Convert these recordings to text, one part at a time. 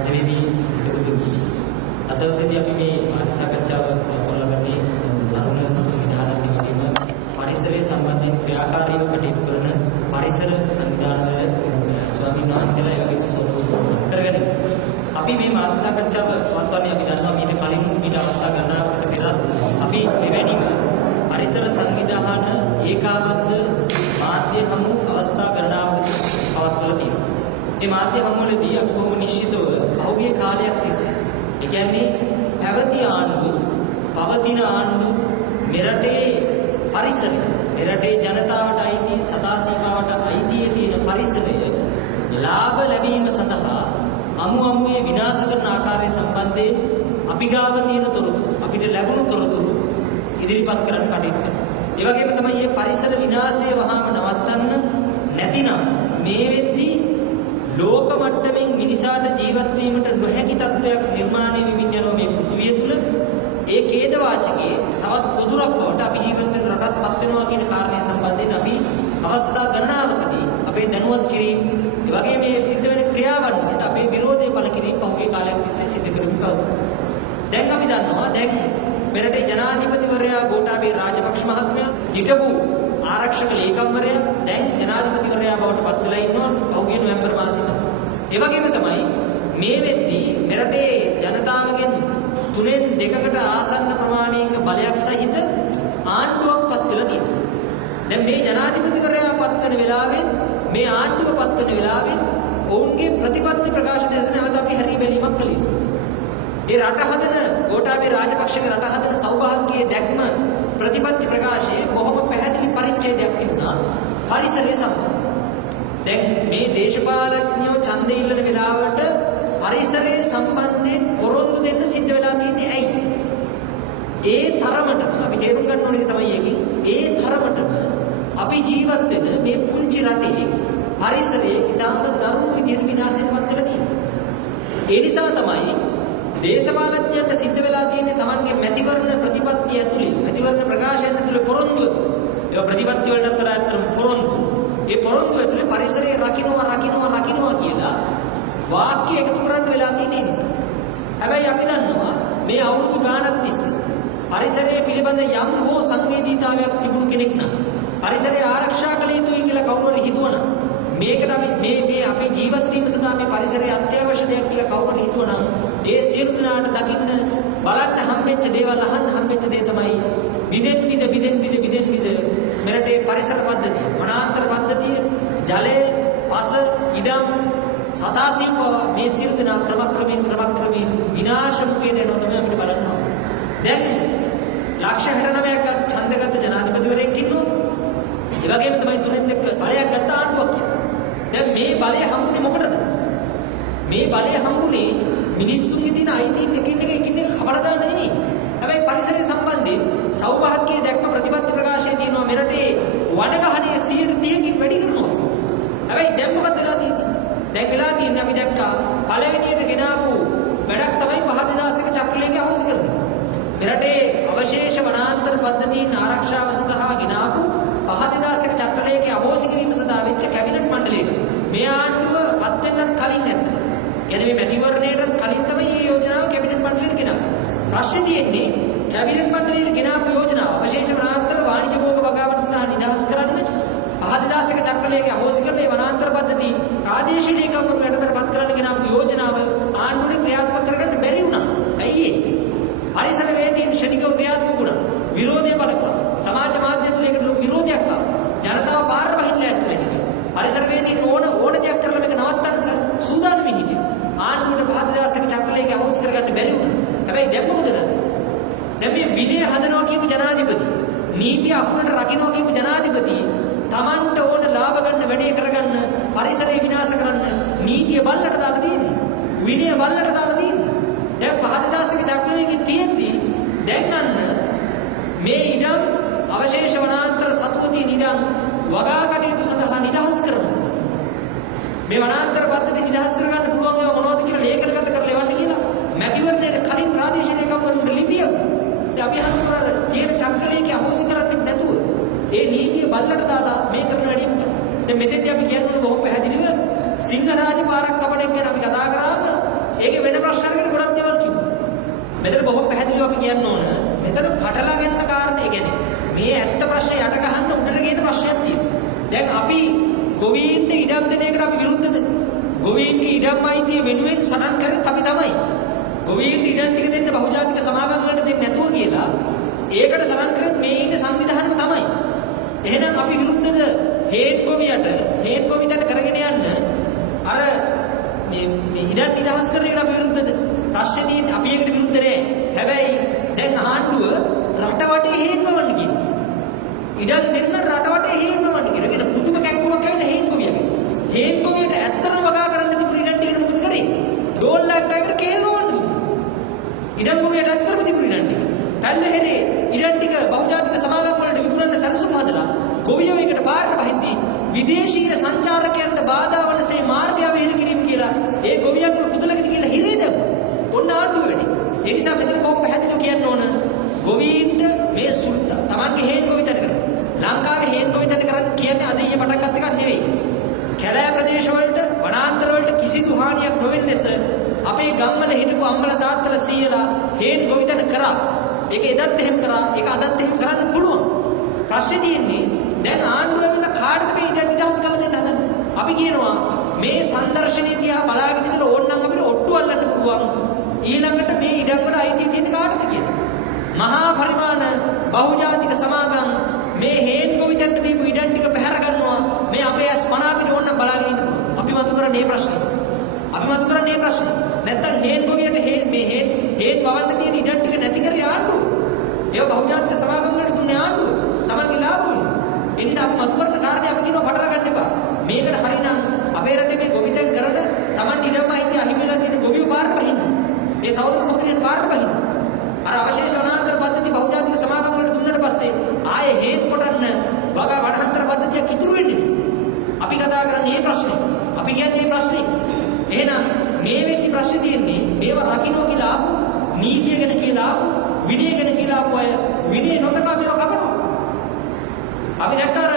මතවේදී ඉදිරිපත් අදවසේදී අපි මේ මාධ්‍ය සාකච්ඡාව කරලබන්නේ තරුණ සංවිධානය පිළිබඳව පරිසරයේ සම්බන්ධයෙන් ක්‍රියාකාරීව කටයුතු කරන පරිසර සංවිධානවල ස්වාමීන් වහන්සේලා යෝගික සෝදවරු කරගෙන අපි මේ මාධ්‍ය සාකච්ඡාව පවත්වන්නේ අපි දන්නවා මීට අවස්ථා ගණනාවකට පෙර අපි මෙවැනි පරිසර සංවිධාන ඒකාබද්ධ මාධ්‍ය හමු අවස්ථා ගණනාවකට පවත්වලා තියෙනවා. මේ මාධ්‍ය හමුවලදී අපි කොහොම නිශ්චිතව පහුගිය කාලයක් තිස්සේ ඒ කියන්නේ පැවති ආණ්ඩු පවතින ආණ්ඩු මෙරටේ පරිසරය මෙරටේ ජනතාවට අයිති සදාසීමාවට අයිතිය තියෙන පරිසරය ලාභ ලැබීම සඳහා අමුයේ විනාශ කරන ආකාරය සම්බන්ධයෙන් අපි ගාව තියෙන තොරතුරු අපිට ලැබුණු තොරතුරු ඉදිරිපත් කරන්න කටයුතු කරනවා. ඒ වගේම තමයි මේ පරිසර විනාශය වහාම නවත්තන්න නැතිනම් මේ වෙද්දී ලෝක මට්ටමින් මිනිසාට ජීවත් වීමට නොහැකි තත්ත්වයක් නිර්මාණය වෙමින් යන මේ පෘථිවිය තුල ඒ ඛේද වාචකයේ තවත් ගොදුරක් බවට අපි ජීවත් වෙන රටත් පත් වෙනවා කියන කාරණය සම්බන්ධයෙන් අපි අවස්ථා ගණනාවකදී අපේ දැනුවත් කිරීම ඒ වගේ මේ සිද්ධ වෙන ක්‍රියාවන් වලට අපේ විරෝධය පළ කිරීම පහුගිය කාලයක් තිස්සේ සිදු කරමින් පවතිනවා. දැන් අපි දන්නවා දැන් මෙරටේ ජනාධිපතිවරයා ගෝඨාභය රාජපක්ෂ මහත්මයා හිටපු ආරක්ෂක ලේකම්වරයා දැන් ජනාධිපතිවරයා බවට පත් වෙලා ඉන්නවා පහුගිය නොවැම්බර් මාසෙදී. ඒ වගේම තමයි මේ වෙද්දී මෙරටේ ජනතාවගෙන් 3/2කට ආසන්න ප්‍රමාණයක බලයක් සහිත ආණ්ඩුවක් පත් වෙලා තියෙනවා. දැන් මේ ජනාධිපතිවරයා පත් වෙන වෙලාවේ මේ ආණ්ඩුව පත් වෙන වෙලාවේ ඔවුන්ගේ ප්‍රතිපත්ති ප්‍රකාශ දෙන නැවත අපි හැරී බැලීමක් කළ යුතුයි. ඒ රට හදන ගෝඨාභය රාජපක්ෂගේ රට හදන සෞභාග්‍යයේ දැක්ම ප්‍රතිපත්ති ප්‍රකාශයේ බොහොම පැහැදිලි පරිච්ඡේදයක් තිබුණා පරිසරය සම්බන්ධ. දැන් මේ දේශපාලඥයෝ ඡන්දය ඉල්ලන වෙලාවට පරිසරයේ සම්බන්ධයෙන් පොරොන්දු දෙන්න සිද්ධ වෙලා තියෙන්නේ ඇයි? ඒ තරමටම අපි තේරුම් ගන්න ඕනේ තමයි ඒකෙන්. ඒ තරමටම අපි ජීවත් වෙන මේ පුංචි රටේ පරිසරයේ ඉතාම දරුණු විදිහට විනාශයටපත් වෙලා තියෙනවා. ඒ නිසා තමයි දේශපාලඥයන්ට සිද්ධ වෙලා තියෙන්නේ Tamanගේ මැතිවරණ ප්‍රතිපත්තිය ඇතුලේ මැතිවරණ ප්‍රකාශයන් ඇතුලේ පොරොන්දු. ඒ ප්‍රතිපත්ති වලට අතරම පොරොන්දු. ඒ පොරොන්දු ඇතුලේ පරිසරය රකින්නවා කියලා වාක්‍ය එකතු කරන්න වෙලා තියෙන නිසා. හැබැයි අපි දන්නවා මේ අවුරුදු ගාණක් තිස්සේ පරිසරය පිළිබඳ යම් හෝ සංවේදීතාවයක් තිබුණු කෙනෙක් නම් පරිසරය ආරක්ෂා කළ යුතුයි කියලා කවුරු හරි හිතුවනම් මේකට අපි මේ අපේ ජීවත් වීම සඳහා මේ පරිසරය අත්‍යවශ්‍ය දෙයක් කියලා කවුරු හරි හිතුවනම් ඒ සියලු දෙනාට දකින්න බලන්න හම්බෙච්ච දේවල් අහන්න හම්බෙච්ච දේ තමයි විදෙන් මෙරටේ පරිසර පද්ධතිය වනාන්තර පද්ධතිය ජලය පස ඉඩම් සදාසීම මේ සියලු දෙනා ක්‍රමක්‍රමයෙන් විනාශ මුඛයට යනවා තමයි අපිට බලන්න හම්බෙන්නේ. දැන් ලක්ෂ 69ක් ඡන්දගත ජනාධිපතිවරයෙක් ඉන්නවා. ඒ වගේම තමයි 3/2 බලයක් ගත්ත ආණ්ඩුවක් ඉන්නවා. දැන් මේ බලය හම්බුනේ මොකටද? මේ බලය හම්බුනේ මිනිස්සුන්ගේ තියෙන අයිතීන් එකින් එක කපලා දාන්න නෙවෙයි. හැබැයි පරිසරය සම්බන්ධයෙන් සෞභාග්‍යයේ දැක්ම ප්‍රතිපත්ති ප්‍රකාශයේ තියෙනවා මෙරටේ වනගහනයේ 130කින් වැඩි කරනවා. හැබැයි දැන් මොකද වෙලා තියෙන්නේ? දැන් වෙලා තියෙන්නේ අපි දැක්කා පළවෙනියට ගෙනාවු වැඩක් තමයි 5000ක චක්‍රලේඛ අහෝසි කරන්නේ. මෙරටේ අවශේෂ වනාන්තර පද්ධතීන් ආරක්ෂාව සඳහා ගෙනාවු 5000ක චක්‍රලේඛ අහෝසි කිරීම සඳහා වෙච්ච කැබිනට් මණ්ඩලයක මේ ආණ්ඩුව පත් වෙන්නත් කලින් නැත්තේ. يعني මේ මැතිවරණයට කලින් තමයි මේ යෝජනාව කැබිනට් මණ්ඩලයට ගෙනාවේ. ප්‍රශ්නේ තියෙන්නේ කැබිනට් මණ්ඩලයට ගෙනාවු යෝජනාව අවශේෂ වනාන්තර වාණිජ භෝග බගාවන සඳහා නිදහස් කරන්න 5000ක චක්‍රලේඛ අහෝසි කරන මේ වනාන්තර පද්ධති ප්‍රාදේශීය ලේකම්වරු යටතට පත් කරන්න ගෙනාවු යෝජනාව ආණ්ඩුවේ ක්‍රියාත්මක කරගන්න බැරි වුණා. ඇයි ඒ? පරිසර වේදීන් ශනිකව ක්‍රියාත්මක වුණා. විරෝධය පළ කළා. සමාජ මාධ්‍ය තුල ඒකට ලොකු විරෝධයක් ආවා. ජනතාව පාර වහින්න ඇස් කළා. පරිසර වේදීන් ඕන දෙයක් කරලා මේක නවත්තන්න සූදානම් වෙන්නේ. ආණ්ඩුවට 5000ක චක්‍රලේඛ අහෝසි කරගන්න බැරි වුණා. හැබැයි දැන් මොකද කරන්නේ? දැන් මේ විනය හදනවා කියපු ජනාධිපති, නීතිය අකුරට රකින්නවා කියපු ජනාධිපති තමන්ට ඕන ලාභ ගන්න වැඩේ කරගන්න පරිසරය විනාශ කරන්න නීතිය බල්ලට දාලා තියෙන්නේ. විනය බල්ලට දාලා තියෙන්නේ. දැන් 5000ක චක්‍රලේඛ තියෙද්දි දැන් අන්න මේ ඉඩම් අවශේෂ වනාන්තර සතුව තියෙන ඉඩම් වගා කටයුතු සඳහා නිදහස් කරනවා. මේ වනාන්තර පද්ධති නිදහස් කරගන්න පුළුවන් ඒවා මොනවද කියලා ලේඛනගත කරලා එවන්න කියලා මැතිවරණයට කලින් ප්‍රාදේශීය ලේකම්වරුන්ට ලිපියක්. දැන් අපි හඳුනන තියෙන චක්‍රලේඛ අහෝසි කරන්නේ නැතුව ඒ නීතිය බල්ලට දාලා මේ කරන වැඩියට. දැන් මෙතෙන්දී අපි කියන්නේ බොහොම පැහැදිලිව සිංහරාජ පාරක් කපන එක ගැන අපි කතා කරාම ඒකේ මෙතන බොහොම පැහැදිලිව අපි කියන්න ඕන මෙතන පටලා ගන්න කාරණේ කියන්නේ මේ ඇත්ත ප්‍රශ්නේ යට ගහන්න උඩට ගේන ප්‍රශ්නයක් තියෙනවා. දැන් අපි ගොවීන්ට ඉඩම් දෙන එකට අපි විරුද්ධද? ගොවීන්ගේ ඉඩම් අයිතිය වෙනුවෙන් සටන් කරත් අපි තමයි. ගොවීන්ට ඉඩම් ටික දෙන්න බහුජාතික සමාගම් වලට දෙන්නේ නැතුව කියලා ඒකට සටන් කරත් මේ ඉන්න සංවිධානයම තමයි. එහෙනම් අපි විරුද්ධද හේන් ගොවියට කරගෙන යන්න අර මේ ඉඩම් නිදහස් කරන එකට අපි විරුද්ධද? ප්‍රශ්නේ තියෙන්නේ අපි ඒකට විරුද්ධ නෑ. හැබැයි දැන් ආණ්ඩුව රට වටේ හේන් වවන්න කියනවා. ඉඩම් දෙන්න රට වටේ හේන් වවන්න කියනවා. ඒක පුදුම කැක්කමක් ඇවිල්ලා හේන් ගොවියගේ. හේන් ගොවියට ඇත්තටම වගා කරන්න තිබුණ ඉඩම් ටිකට මොකද කරේ? ඩෝල්ලක් ඩයකට කේල් වවන්න දුන්නා. ඉඩම් ගොවියට ඇත්තටම තිබුණ ඉඩම් ටික. පැල්ලහෙරේ ඉඩම් ටික බහුජාතික සමාගම් වලට විකුණන්න සැලසුම් හදලා ගොවියෝ එකට බාරට බහිද්දී විදේශීය සංචාරකයන්ට බාධා වනසේ මාර්ගය අවහිර කිරීම කියලා ඒ ගොවියන්ව කුදලගෙන කියලා හිරේ දැම්මා. ඔන්න ආණ්ඩුව වෙන්නේ. ඒ නිසා මෙතන කොහොම පැහැදිලිව කියන්න ඕන ගොවීන්ට මේ සුල්ත තමන්ගේ හේන් ගොවිතැන කරනවා. ලංකාවේ හේන් ගොවිතැන කරන්න කියන්නේ අද ඊයේ පටන් ගත්ත එකක් නෙවෙයි. කැලෑ ප්‍රදේශ වලට වනාන්තර වලට කිසිදු හානියක් නොවෙන්න ලෙස අපේ ගම්වල හිටපු අම්මලා තාත්තලා සීයලා හේන් ගොවිතැන කරා. ඒක එදත් එහෙම කරා. ඒක අදත් එහෙම කරන්න පුළුවන්. ප්‍රශ්නේ තියෙන්නේ දැන් ආණ්ඩුව ඇවිල්ලා කාටද මේ ඉඩම් නිදහස් කරලා දෙන්න හදන්නේ? අපි කියනවා මේ සංදර්ශනයේ දිහා බලාගෙන ඉඳලා ඕනනම් අපිට ඔට්ටු අල්ලන්න පුළුවන්. ඊළඟට මේ ඉඩම් වල අයිතිය තියෙන කාටද කියලා. මහා පරිමාණ බහුජාතික සමාගම් මේ හේන් ගොවිතැන්ට දීපු ඉඩම් ටික පැහැර ගන්නවා. මේ අපේ ඇස් පන අපිට ඕනනම් බලාගෙන ඉන්න පුළුවන්. අපි මතු කරන්නේ මේ ප්‍රශ්නේ. නැත්තම් හේන් ගොවියට මේ හේන් වවන්න තියෙන ඉඩම් ටික නැති කරේ ආණ්ඩුව. ඒව බහුජාතික සමාගම් වලට දුන්නේ ආණ්ඩුව. තමන්ගේ ලාභ වෙනවා. ඒ නිසා අපි මතු කරන කාරණේ අපි කියනවා පටල ගන්න එපා. මේකට හරිනම් අපේ රටේ මේ ගොවිතැන් කරන තමන් ඉඩම් අයිති අහිමි වෙලා තියෙන ගොවියෝ පාරට බහින්න. මේ සහෝදර සහෝදරියන් පාරට බහින්න. අර අවශේෂ වනාන්තර පද්ධති බහුජාතික සමාගම් වලට දුන්නට පස්සේ ආයේ හේන් කොටන්න වගා වනාන්තර පද්ධතියක් ඉතුරු වෙන්නේ. අපි කතා කරන්නේ මේ ප්‍රශ්නේ. අපි කියන්නේ මේ ප්‍රශ්නේ. එහෙනම් මේ වෙද්දි ප්‍රශ්නේ තියෙන්නේ මේවා රකින්න කියලා ආපු නීතිය ගැන කියලා ආපු විනය ගැන කියලා ආපු අය විනය නොතකා මේවා කපනවා. අපි දැක්කර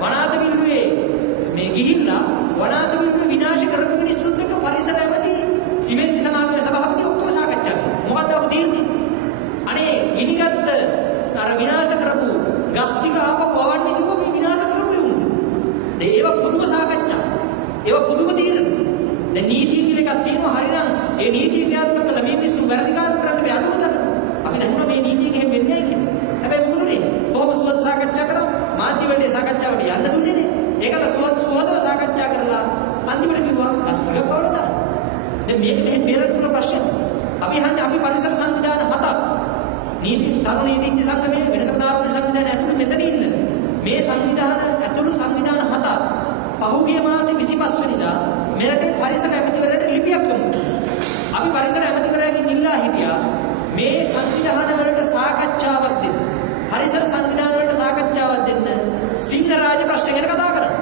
වනාත විල්ලුවේ මේ ගිහිල්ලා වනාත විල්ලුවේ විනාශ කරපු මිනිස්සුත් එක්ක පරිසර ඇමති සිමෙන්ති සමාගමේ සභාපති ඔක්කොම සාකච්ඡා කරා. මොකක්ද අපු තියෙන්නේ? අනේ ඉනිගත් අර විනාශ කරපු ගස් ටික ආපහු වවන්නේ කිව්ව මේ විනාශ කරපු උන්. ඒවා පුදුම සාකච්ඡා. ඒවා පුදුම තීරණ. දැන් නීතිය කියලා එකක් තියෙනවා හරිනම් ඒ නීතිය ක්‍රියාත්මක කළා මේ මිනිස්සු වැරදිකාර කරන්න බෑ අනුමතන. අපි දන්නවා මේ නීතියක හැම වෙන්නේ නැහැ කියලා. හැබැයි මොකද උනේ? බොහොම සුවද සාකච්ඡා කරා. මාධ්‍ය වලේ සාකච්ඡාවට යන්න දුන්නේ නේ. ඒකල සුවදව සාකච්ඡා කරලා අන්තිමට කිව්වා අස්තික පවල දාන්න. දැන් මේක නේ බේරන්න පුළුවන් ප්‍රශ්න. අපි අහන්නේ අපි පරිසර සංවිධාන 7ක්. නීති තරුණ නීතිඥ සංගමයේ වෙනසකතාවන සංවිධාන ඇතුළු මෙතන ඉන්න. මේ සංවිධාන ඇතුළු සංවිධාන 7ක් පහුගිය මාසේ 25 වෙනිදා මෙරටේ පරිසර ඇමතිවරයාට ලිපියක් දුන්නා. අපි පරිසර ඇමතිවරයාගෙන් ඉල්ලා හිටියා මේ සංවිධාන වලට සාකච්ඡාවක් දෙන්න. පරිසර සංවිධාන වලට සාකච්ඡාවක් දෙන්න. සිංහරාජ ප්‍රශ්න ගැන කතා කරන්න.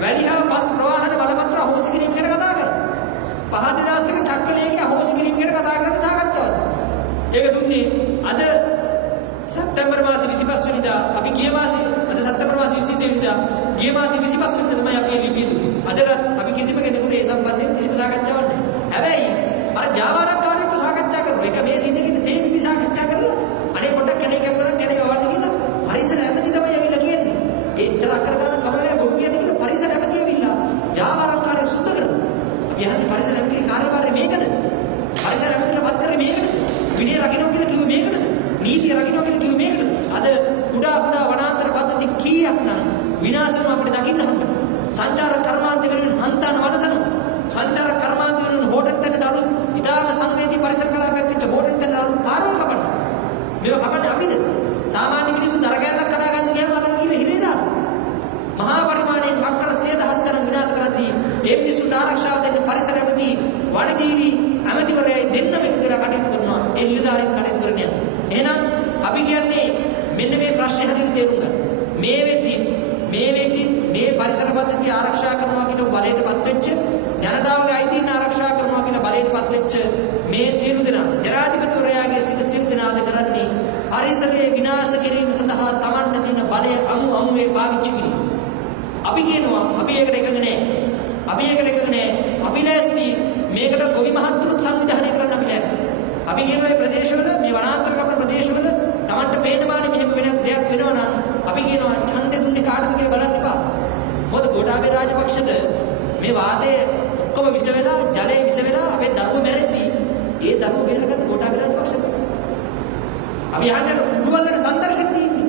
වැඩිහා පස් ප්‍රවාහන බලපත්‍ර අහෝසි කිරීම ගැන කතා කරන්න. පහ 2000ක චක්‍රලේගේ අහෝසි කිරීම ගැන කතා කරන්න සාකච්ඡාවක්. ඒක දුන්නේ අද සැප්තැම්බර් මාසේ 25 වෙනිදා අපි ගිය මාසේ අද සැප්තැම්බර් මාසේ 22 වෙනිදා ගිය මාසේ 25 වෙනිදා තමයි අපි ලිපිය දුන්නේ. අදට අපි කිසිම කෙනෙකුට ඒ සම්බන්ධයෙන් කිසිම සාකච්ඡාවක් නැහැ. හැබැයි අර ජාවාරක්කාරයෙක්ව සාකච්ඡා කරනවා. ඒක මේ සිද්ධියකින් තේිපි සාකච්ඡා කරලා අනේ පොඩක් කෙනෙක් කරනවා කෙනෙක් වවන්න කියලා පරිසර ඇමති තමයි ඇවිල්ලා කියන්නේ. ඒ ඉතර අකරගන්න කමලේ බොරු කියන්නේ කියලා පරිසර ඇමති ඇවිල්ලා ජාවාරක්කාරය සුද්ධ කරනවා. අපි අහන්නේ පරිසර ඇමතිගේ කාර්යභාරය මේකද? පරිසර ඇමතිලා පත් කරේ මේකද? විනය රකින්න කියලා කිව්වේ මේකද? නීතිය රකින්න කියලා කිව්වේ මේකද? අද කුඩා වනාන්තර පද්ධති කීයක් නම් විනාශම අපිට දකින්න හම්බෙනවා. සංචාර කර්මාන්ත වෙනුවෙන් හන්තාන වනසන සංචාර කර්මාන්ත වෙනුවෙන් හෝටල් තැනට අලුත් ඉතාම සංවේදී පරිසර කලාපයක් වෙච්ච හෝටල් තැනට අලුත් පාරවල් කපන්න. මේවා කපන්නේ අපිද? සාමාන්‍ය මිනිස්සු දරගැලක් කඩා ගන්න ගියාම අපිට කියලා හිරේ දාන්න. මහා පරිමාණයෙන් මක්කර 100,000 ගණන් විනාශ කරද්දී ඒ මිනිස්සුන්ට ආරක්ෂාව දෙන්න පරිසර ඇමති වනජීවි ඇමතිවරයයි දෙන්නම එකතු වෙලා කටයුතු කරනවා. ඒ නිලධාරීන් කටයුතු කරන්නේ. එහෙනම් අපි කියන්නේ මෙන්න මේ ප්‍රශ්නේ හරියට තේරුම් ගන්න. මේ වෙද්දි මේ පරිසර පද්ධතිය ආරක්ෂා කරනවා කියන බලයටපත් වෙච්ච ජනතාවගේ අයිතීන් ආරක්ෂා කරනවා කියන බලයටපත් වෙච්ච මේ සියලු දෙනා ජනාධිපතිවරයාගේ සියලු දෙනාද කරන්නේ පරිසරයේ විනාශ කිරීම සඳහා Tamanට තියෙන බලය අමුවේ පාවිච්චි කිරීම. අපි කියනවා අපි ඒකට එකඟ නැහැ. අපි ලෑස්ති මේකට ගොවි මහත්තුරුත් සංවිධානය කරන්න අපි ලෑස්ති. අපි කියන මේ ප්‍රදේශවල මේ වනාන්තර කපන ප්‍රදේශවල Tamanට පේන බානේ මෙහෙම වෙන දෙයක් වෙනවා නම් අපි කියනවා ඡන්දෙ දුන්නේ කාටද කියලා බලන්න එපා. මොකද ගෝඨාභය රාජපක්ෂට මේ වාදයේ ඔක්කොම විස වෙලා ජලයේ විස වෙලා අපේ දරුවෝ මැරෙද්දී ඒ දරුවෝ බේරගන්න ගෝඨාභය රාජපක්ෂට. අපි යන්නේ උඩුවල්ලට සංදර්ශන තියෙන්නේ.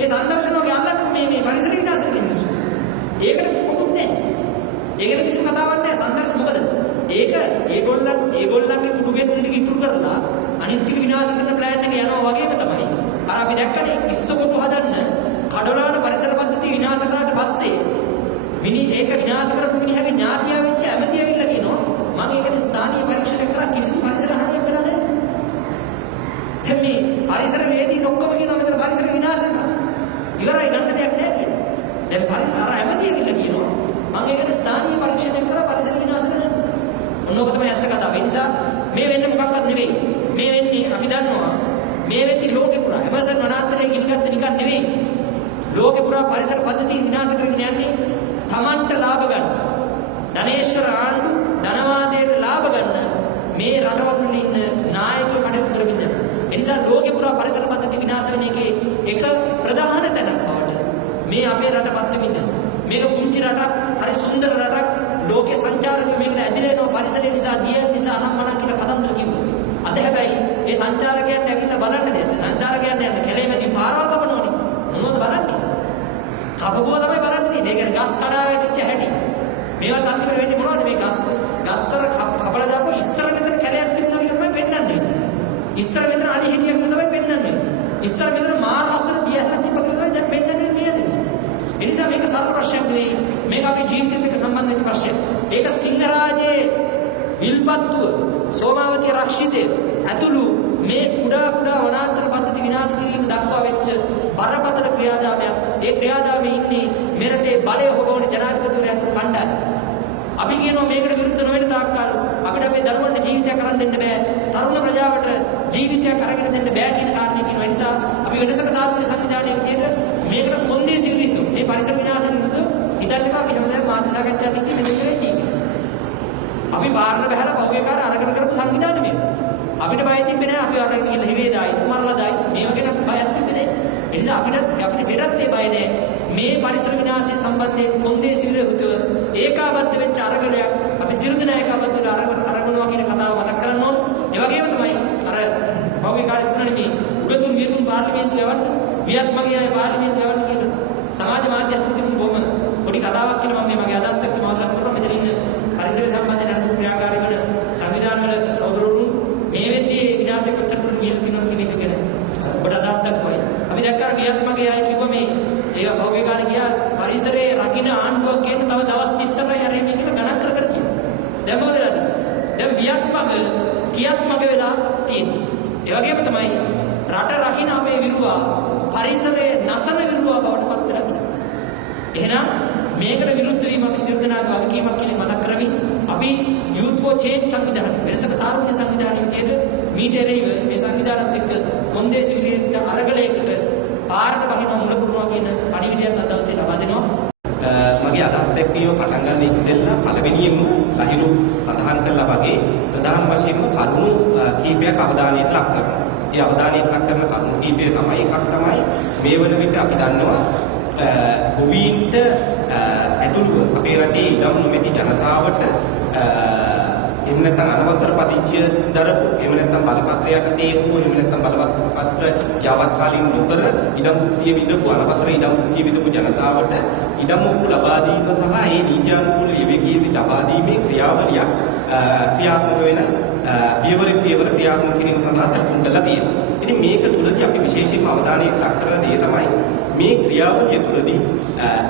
ඒ සංදර්ශන වගේ අල්ලන්න මේ පරිසර විනාශ කරන මිනිස්සු. ඒකට මොකුත් නැහැ. ඒකට කිසිම කතාවක් නැහැ සංදර්ශන මොකද? ඒක ඒගොල්ලන්ගේ කුඩු ගෙන්න ටික ඉතුරු කරලා අනිත් ටික විනාශ කරන ප්ලෑන් එක යනවා වගේම තමයි. අර අපි දැක්කනේ ඉස්සකොටු හදන්න කඩලාන පරිසර පද්ධතිය විනාශ කරාට පස්සේ ඒක විනාශ කරපු මිනිහගේ ඥාතියා වෙච්ච ඇමතිය ඇවිල්ලා කියනවා මම ඒකට ස්ථානීය පරීක්ෂණ කරා කිසිම පරිසර හානියක් වෙලා නැහැ. දැන් මේ පරිසර වේදී ඔක්කොම කියනවා මෙතන පරිසර විනාශ කරනවා. ඉවරයි ගන්න දෙයක් නැහැ කියලා. දැන් පරිසර අර ඇමතිය ඇවිල්ලා කියනවා මම ඒකට ස්ථානීය පරීක්ෂණ කරා පරිසර විනාශ කරනවා. ඔන්නෝක තමයි ඇත්ත කතාව. ඒ නිසා මේ වෙන්නේ මොකක්වත් නෙවෙයි. මේ වෙන්නේ අපි දන්නවා මේ වෙද්දි ලෝකේ පුරා එමසන් වනාන්තරයේ ගිනිගත්ත නිකන් නෙවෙයි. ලෝකේ පුරා පරිසර පද්ධතිය විනාශ කරගෙන යන්නේ තමන්ට ලාභ ගන්න. ධනේශ්වර ආණ්ඩු ධනවාදයට ලාභ ගන්න මේ රටවල ඉන්න නායකයෝ කටයුතු කරමින් යනවා. ඒ නිසා ලෝකේ පුරා පරිසර පද්ධතිය විනාශ වෙන එකේ එක ප්‍රධාන තැනක් බවට මේ අපේ රටපත් වෙමින් යනවා. මේක පුංචි රටක්, හරි සුන්දර රටක්. ලෝකේ සංචාරකයෝ මේකට ඇදිලා එනවා පරිසරය නිසා, දියන් නිසා, අනම්මනම් කියලා කතන්දර කිව්වා. අද හැබැයි මේ සංචාරකයන්ට ඇවිල්ලා බලන්න දෙන්න. සංචාරකයන්ට යන්න කැලේමැදි පාරවල් කපනෝනේ. මොනවද බලන්නේ? කපපුවා තමයි බලන්න තියෙන්නේ. ඒ කියන්නේ ගස් කඩා වැටිච්ච හැටි. මේවත් අන්තිමට වෙන්නේ මොනවද? මේ ගස්වල කපලා දාපු ඉස්සර මෙතන කැලයක් තිබුණා කියලා තමයි පෙන්නන්නේ. ඉස්සර මෙතන අඩි හිටියක් තමයි පෙන්නන්නේ. ඉස්සර මෙතන මාර රසන දියක් තිබ්බ කියලා දැන් පෙන්නන්නේ නේද? ඒ නිසා මේක සරල ප්‍රශ්නයක් නෙවෙයි. මේක අපේ ජීවිතයත් එක්ක සම්බන්ධ වෙච්ච ප්‍රශ්නයක්. ඒක සිංහරාජයේ විල්පත්තුව, සෝමාවතී රක්ෂිතය ඇතුළු මේ කුඩා වනාන්තර පද්ධති විනාශ කිරීම දක්වා වෙච්ච බරපතල ක්‍රියාදාමයක්. ඒ ක්‍රියාදාමයේ ඉන්නේ මෙරටේ බලය හොබවන ජනාධිපතිවරයා ඇතුළු කණ්ඩායම. අපි කියනවා මේකට විරුද්ධ නොවන තාක්කල් අපිට අපේ දරුවන්ට ජීවිතයක් අරන් දෙන්න බෑ. තරුණ ප්‍රජාවට ජීවිතයක් අරගෙන දෙන්න බෑ කියන කාරණේ කියනවා. ඒ නිසා අපි වෙනසක දාර්ශනික සංවිධානයේ විදිහට මේකට කොන්දේසි විදිහට මේ පරිසර විනාශන විරුද්ධ හිතන්න එපා. අපි හැමදාම මාධ්‍ය සාකච්ඡා දෙකේ මෙතන වෙන්නේ. අපි බාරන බහැලා පෞද්ගලිකාර අරගෙන කරපු සංවිධානය මේක. අපිට බය තිබ්බේ නැහැ. අපි අරගෙන ගිහලා හිරේ දායි, මරලා දායි. මේව ගැන බයක් තිබ්බේ නැහැ. ඒ නිසා අපිට වෙඩත් ඒ බය නැහැ. මේ පරිසර විනාශය සම්බන්ධයෙන් කොන්දේසි විරුද්ධව ඒකාබද්ධ වෙච්ච අරගලයක් අපි සියලු දෙනා ඒකාබද්ධ වෙලා අරගෙනවා කියන කතාව මතක් කරන්න ඕන. ඒ වගේම තමයි අර පෞද්ගලිකාරය තුනනේ මේ උගතුන් වියතුන් පාර්ලිමේන්තුව යවන්න, වියත් මගේ අය පාර්ලිමේන්තුව යවන්න කියලා සමාජ මාධ්‍ය අතුරින් බොහොම පොඩි කතාවක් කියලා මම මගේ අදහස් එක්ක මාසක් කරනවා. මෙතන ඉන්න පරිසර සම්බන්ධයෙන් අනුකූල ක්‍රියාකාරී වන සංවිධානවල සහෝදරවරුන් මේ වෙද්දී විනාශය කොච්චර දුරට ගියද කියන එක ගැන ඔබට අදහස් දක්වයි. අපි දැක්කා වියත් මගේ අය කිව්වා මේ ඒ භෞතිකාන ගියා පරිසරයේ රකින්න ආණ්ඩුවක් ගේන්න තව දවස් 30යි අර මේ කියලා ගණන් කර කියනවා. දැන් මොකද වෙලාද? දැන් වියත් මග කියත් මග වෙලා තියෙනවා. ඒ වගේම තමයි රට රකින්න අපේ විරුවා පරිසරයේ නැසන විරුවා බවට පත් වෙලා තියෙනවා. එහෙනම් මේකට විරුද්ධ වීම අපි සියලු දෙනාගේ වගකීමක් කියලා මතක් කරමින් අපි Youth for Change සංවිධානය වෙනසක තාරුණ්‍ය සංවිධානයේ විදිහට මීට එරෙහිව මේ සංවිධානත් එක්ක කොන්දේසි විදිහට අරගලයකට පාරට බහිනවා මුල පුරනවා කියන පණිවිඩයක් අද දවසේ ලබා දෙනවා. මගේ අදහස් දැක්වීම පටන් ගන්න ඉස්සෙල්ලා පළවෙනියෙන්ම ලහිරු සඳහන් කළා වගේ ප්‍රධාන වශයෙන්ම කරුණු කීපයක් අවධානයට ලක් කරනවා. ඒ අවධානයට ලක් කරන කරුණු කීපය තමයි එකක් තමයි මේ වන විට අපි දන්නවා ගොවීන්ට ඇතුළුව අපේ රටේ ඉඩම් නොමැති ජනතාවට එහෙම නැත්නම් අනවසර පදිංචිය දරපු එහෙම නැත්නම් බලපත්‍රයට තේපු එහෙම නැත්නම් බලපත්‍ර යාවත්කාලින් නොකර ඉඩම් මුක්තිය විඳපු අනවසර ඉඩම් මුක්තිය විඳපු ජනතාවට ඉඩම් මුක්තිය ලබා දීම සහ ඒ නීත්‍යානුකූල යෙවීමේ ලබා දීමේ ක්‍රියාවලියක් ක්‍රියාත්මක වෙන පියවර ක්‍රියාත්මක කිරීම සඳහා සැලසුම් කරලා තියෙනවා. ඉතින් මේක තුලදී අපි විශේෂයෙන්ම අවධානය ලක් කරන දේ තමයි මේ ක්‍රියාවලිය තුලදී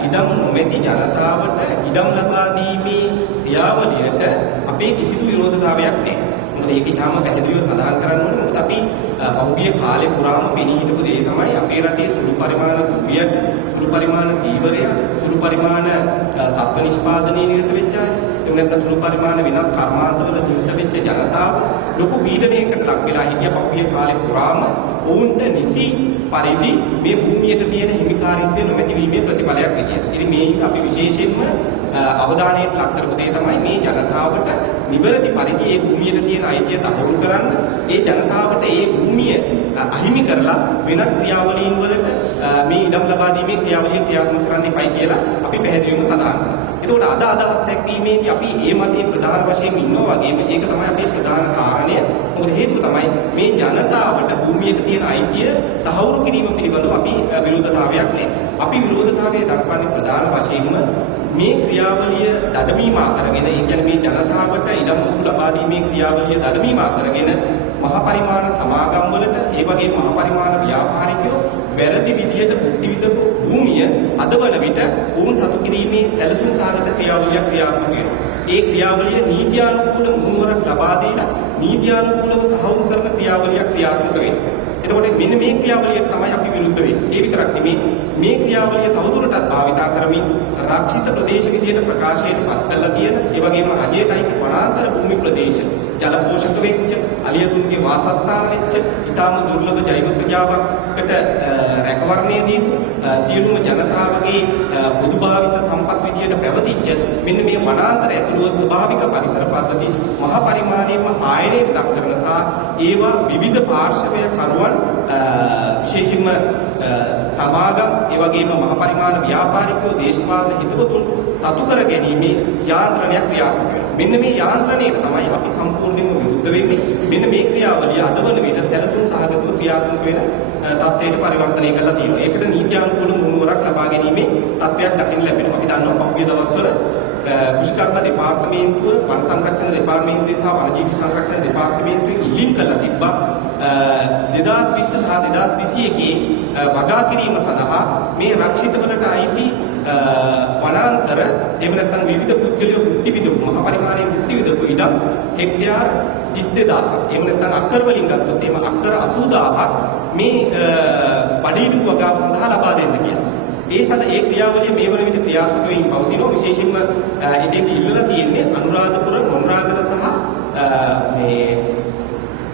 ඉඩම් නොමැති ජනතාවට ඉඩම් ලබා දීමේ ක්‍රියාවලියට අපේ කිසිදු විරෝධතාවයක් නැහැ. මොකද ඒක ඊටාම පැහැදිලිව සඳහන් කරන්න ඕනේ. මොකද අපි පෞද්ගලික කාලේ පුරාම පෙනී හිටපු දේ තමයි අපේ රටේ සුළු පරිමාණ කුවියට, සුළු පරිමාණ දීවරය, සුළු පරිමාණ සත්ව නිෂ්පාදනයේ නිරත වෙච්ච අය, එහෙම නැත්නම් සුළු පරිමාණ වෙනත් කර්මාන්තවල නිරත වෙච්ච ජනතාව ලොකු පීඩනයකට ලක් වෙලා හිටිය පෞද්ගලික කාලේ පුරාම ඔවුන්ට නිසි පරිදි මේ භූමියට තියෙන හිමිකාරීත්වය නොමැති වීමේ ප්‍රතිඵලයක් විදියට. ඉතින් මේක අපි විශේෂයෙන්ම අවධානයට ලක් කරපු දේ තමයි මේ ජනතාවට නිවැරදි පරිදි ඒ භූමියට තියෙන අයිතිය තහවුරු කරන්න ඒ ජනතාවට ඒ භූමිය අහිමි කරලා වෙනත් ක්‍රියාවලීන් වලට මේ ඉඩම් ලබා දීමේ ක්‍රියාවලිය ක්‍රියාත්මක කරන්න එපයි කියලා අපි පැහැදිලිවම සඳහන් කරනවා. එතකොට අද අදහස් දැක්වීමේදී අපි මේ මතයේ ප්‍රධාන වශයෙන් ඉන්නවා වගේම ඒක තමයි අපේ ප්‍රධාන කාරණය. මොකද හේතුව තමයි මේ ජනතාවට භූමියට තියෙන අයිතිය තහවුරු කිරීම පිළිබඳව අපි විරෝධතාවයක් නැහැ. අපි විරෝධතාවය දක්වන්නේ ප්‍රධාන වශයෙන්ම මේ ක්‍රියාවලිය දඩමීමා කරගෙන, ඒ කියන්නේ මේ ජනතාවට ඉඩම් ලබා දීමේ ක්‍රියාවලිය දඩමීමා කරගෙන මහ පරිමාණ සමාගම් වලට ඒ වගේම මහ පරිමාණ ව්‍යාපාරිකයෝ වැරදි විදියට භුක්ති විඳපු භූමිය අදවන විට වුන් සතු කිරීමේ සැලසුම් සහගත ක්‍රියාවලියක් ක්‍රියාත්මක වෙනවා. ඒ ක්‍රියාවලිය නීත්‍යානුකූල මුහුණුවරක් ලබා දීලා නීත්‍යානුකූලව තහවුරු කරන ක්‍රියාවලියක් ක්‍රියාත්මක වෙනවා. එතකොට මෙන්න මේ ක්‍රියාවලියට තමයි අපි විරුද්ධ වෙන්නේ. ඒ විතරක් නෙමෙයි මේ ක්‍රියාවලිය තවදුරටත් භාවිතා කරමින් ආරක්ෂිත ප්‍රදේශ විදියට ප්‍රකාශයට පත් කරලා තියෙන ඒ වගේම රජයට අයිති වනාන්තර භූමි ප්‍රදේශ ජල පෝෂක වෙච්ච අලියතුන්ගේ වාසස්ථාන වෙච්ච ඊටාම දුර්ලභ ජෛව ප්‍රජාවකට රැකවරණය දීපු සියලුම ජනතාවගේ පොදුභාවිත සම්පත් විදියට පැවතිච්ච මෙන්න මේ වනාන්තර ඇතුළු ස්වභාවික පරිසර පද්ධති මහ පරිමාණයෙන්ම ආයනයට ලක් කරන සහ ඒවා විවිධ පාර්ශවය කරුවන් විශේෂයෙන්ම සමාගම් ඒ වගේම මහ පරිමාණ ව්‍යාපාරිකයෝ දේශපාලන හිතවතුන් සතු කර ගැනීමේ යාන්ත්‍රණයක් ක්‍රියාත්මක වෙනවා. මෙන්න මේ යාන්ත්‍රණයට තමයි අපි සම්පූර්ණයෙන්ම විරුද්ධ වෙන්නේ. මෙන්න මේ ක්‍රියාවලිය අදවන විට සැලසුම් සහගතව ක්‍රියාත්මක වෙන තත්ත්වයට පරිවර්තනය කරලා තියෙනවා. ඒකට නීත්‍යානුකූල මුහුණුවරක් ලබා ගැනීමේ තත්ත්වයක් දකින්න ලැබෙනවා. අපි දන්නවා පහුගිය දවස්වල පුෂ්කර්ම දෙපාර්තමේන්තුව, වන සංරක්ෂණ දෙපාර්තමේන්තුව සහ වනජීවි සංරක්ෂණ දෙපාර්තමේන්තුව ඉල්ලීම් කළා තිබ්බා 2020 සහ 2021 වගා කිරීම සඳහා මේ රක්ෂිතවලට අයිති වනාන්තර එහෙම නැත්නම් විවිධ පුද්ගලයෝ භුක්ති විඳපු මහ පරිමාණයේ භුක්ති විඳපු ඉඩම් හෙක්ටයාර් 32000ක් එහෙම නැත්නම් අක්කර වලින් ගත්තොත් එහෙම අක්කර 80000ක් මේ බඩීඩු වගාව සඳහා ලබා දෙන්න කියලා. ඒ ක්‍රියාවලිය මේ වන විට ක්‍රියාත්මක වෙමින් පවතිනවා. විශේෂයෙන්ම ඉතින් ඉල්ලලා තියෙන්නේ අනුරාධපුර, මොණරාගල සහ මේ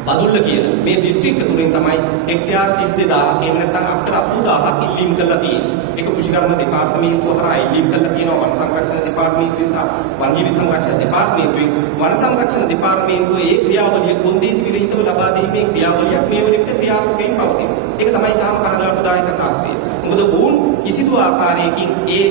බදුල්ල කියන මේ දිස්ත්‍රික්ක තුලින් තමයි හෙක්ටයාර් 32000 එහෙම නැත්නම් අක්කර 80000ක් ඉල්ලීම් කරලා තියෙන්නේ. ඒක කෘෂිකර්ම දෙපාර්තමේන්තුව හරහා ඉල්ලීම් කරලා තියෙනවා වන සංරක්ෂණ දෙපාර්තමේන්තුව සහ වනජීවි සංරක්ෂණ දෙපාර්තමේන්තුවේ. වන සංරක්ෂණ දෙපාර්තමේන්තුව ඒ ක්‍රියාවලිය කොන්දේසි විරහිතව ලබා දීමේ ක්‍රියාවලියක් මේ වන විට ක්‍රියාත්මක වෙමින් පවතිනවා. ඒක තමයි තාම කනගාටුදායක තත්ත්වය. මොකද වුන් කිසිදු ආකාරයකින් ඒ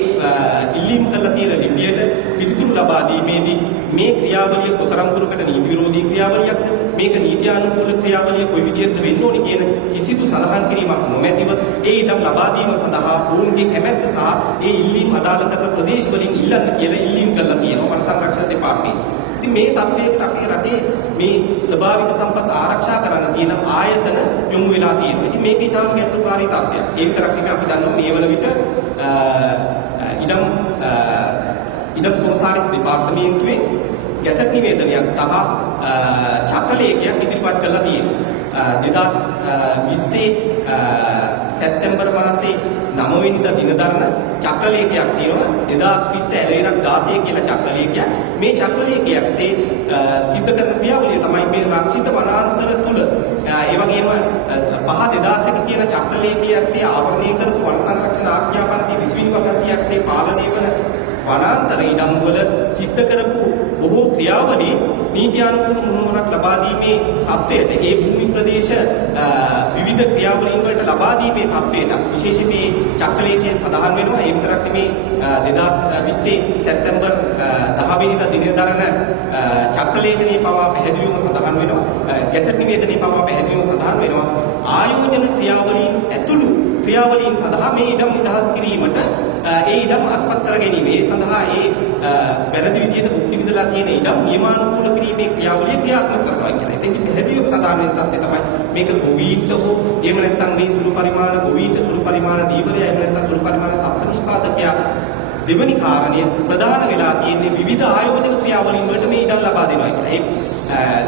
ඉල්ලීම් කරලා තියෙන ලිපියට පිළිතුරු ලබා දීමේදී මේ ක්‍රියාවලිය කොතරම් දුරකට නීති විරෝධී ක්‍රියාවලියක්ද, මේක නීත්‍යානුකූල ක්‍රියාවලිය කොයි විදිහටද වෙන්න ඕනි කියන කිසිදු සඳහන් කිරීමක් නොමැතිව ඒ ඉඩම් ලබා දීම සඳහා වුන්ගේ කැමැත්ත සහ ඒ ඉල්ලීම් අදාළ කරන ප්‍රදේශ වලින් ඉල්ලන්න කියලා ඉල්ලීම් කරලා තියෙනවා වන සංරක්ෂණ දෙපාර්තමේන්තුව. ඉතින් මේ තත්ත්වයට අපේ රටේ මේ ස්වභාවික සම්පත් ආරක්ෂා කරන්න තියෙන ආයතන යොමු වෙලා තියෙනවා. ඉතින් මේක ඊටාම ගැටලුකාරී තත්ත්වයක්. ඒ විතරක් නෙමෙයි අපි දන්නවා මේ වන විට ඉඩම් කොමසාරිස් දෙපාර්තමේන්තුවේ ගැසට් නිවේදනයක් සහ චක්‍රලේඛයක් ඉදිරිපත් කරලා තියෙනවා. 2020 සැප්තැම්බර් මාසයේ 9 වෙනිදා දින දරන චක්‍රලේඛයක් තියෙනවා. 2020 ඇලේරක් 16 කියලා චක්‍රලේඛයක්. මේ චක්‍රලේඛයේදී සිද්ධ කරන ක්‍රියාවලිය තමයි මේ රක්ෂිත වනාන්තර තුල ඒ වගේම 5/2001 කියන චක්‍රලේඛයේදී ආවරණය කරපු වන සංරක්ෂණ ආඥා පනති 20 වෙනි වගන්තියේදී පාලනය වන වනාන්තර ඉඩම් වල සිද්ධ කරපු බොහෝ ක්‍රියාවලී නීත්‍යානුකූල මුහුණුවරක් ලබා දීමේ තත්ත්වයට ඒ භූමි ප්‍රදේශ විවිධ ක්‍රියාවලීන් වලට ලබා දීමේ තත්ත්වයට විශේෂයෙන් මේ චක්‍රලේඛයේ සඳහන් වෙනවා. ඒ විතරක් නෙමේ 2020 සැප්තැම්බර් 10 වෙනිදා දින දරන චක්‍රලේඛනයේ පවා පැහැදිලිවම සඳහන් වෙනවා. ගැසට් නිවේදනයේ පවා පැහැදිලිවම සඳහන් වෙනවා. ආයෝජන ක්‍රියාවලීන් ඇතුළු ක්‍රියාවලීන් සඳහා මේ ඉඩම් නිදහස් කිරීමට ඒ ඉඩම් අත්පත් කර ගැනීම. ඒ සඳහා ඒ වැරදි විදියට භුක්ති විඳලා තියෙන ඉඩම් නියමානුකූල කිරීමේ ක්‍රියාවලිය ක්‍රියාත්මක කරනවා කියලා. ඉතින් පැහැදිලිව සඳහන් වෙන තත්ත්වය තමයි මේක ගොවීන්ට හෝ එහෙම නැත්නම් මේ සුළු පරිමාණ ගොවීන්ට සුළු පරිමාණ දීවරයා එහෙම නැත්නම් සුළු පරිමාණ සත්ත්ව නිෂ්පාදකයා දෙවනි කාරණය ප්‍රධාන වෙලා තියෙන්නේ විවිධ ආයෝජන ක්‍රියාවලින් වලට මේ ඉඩම් ලබා දෙනවා කියලා.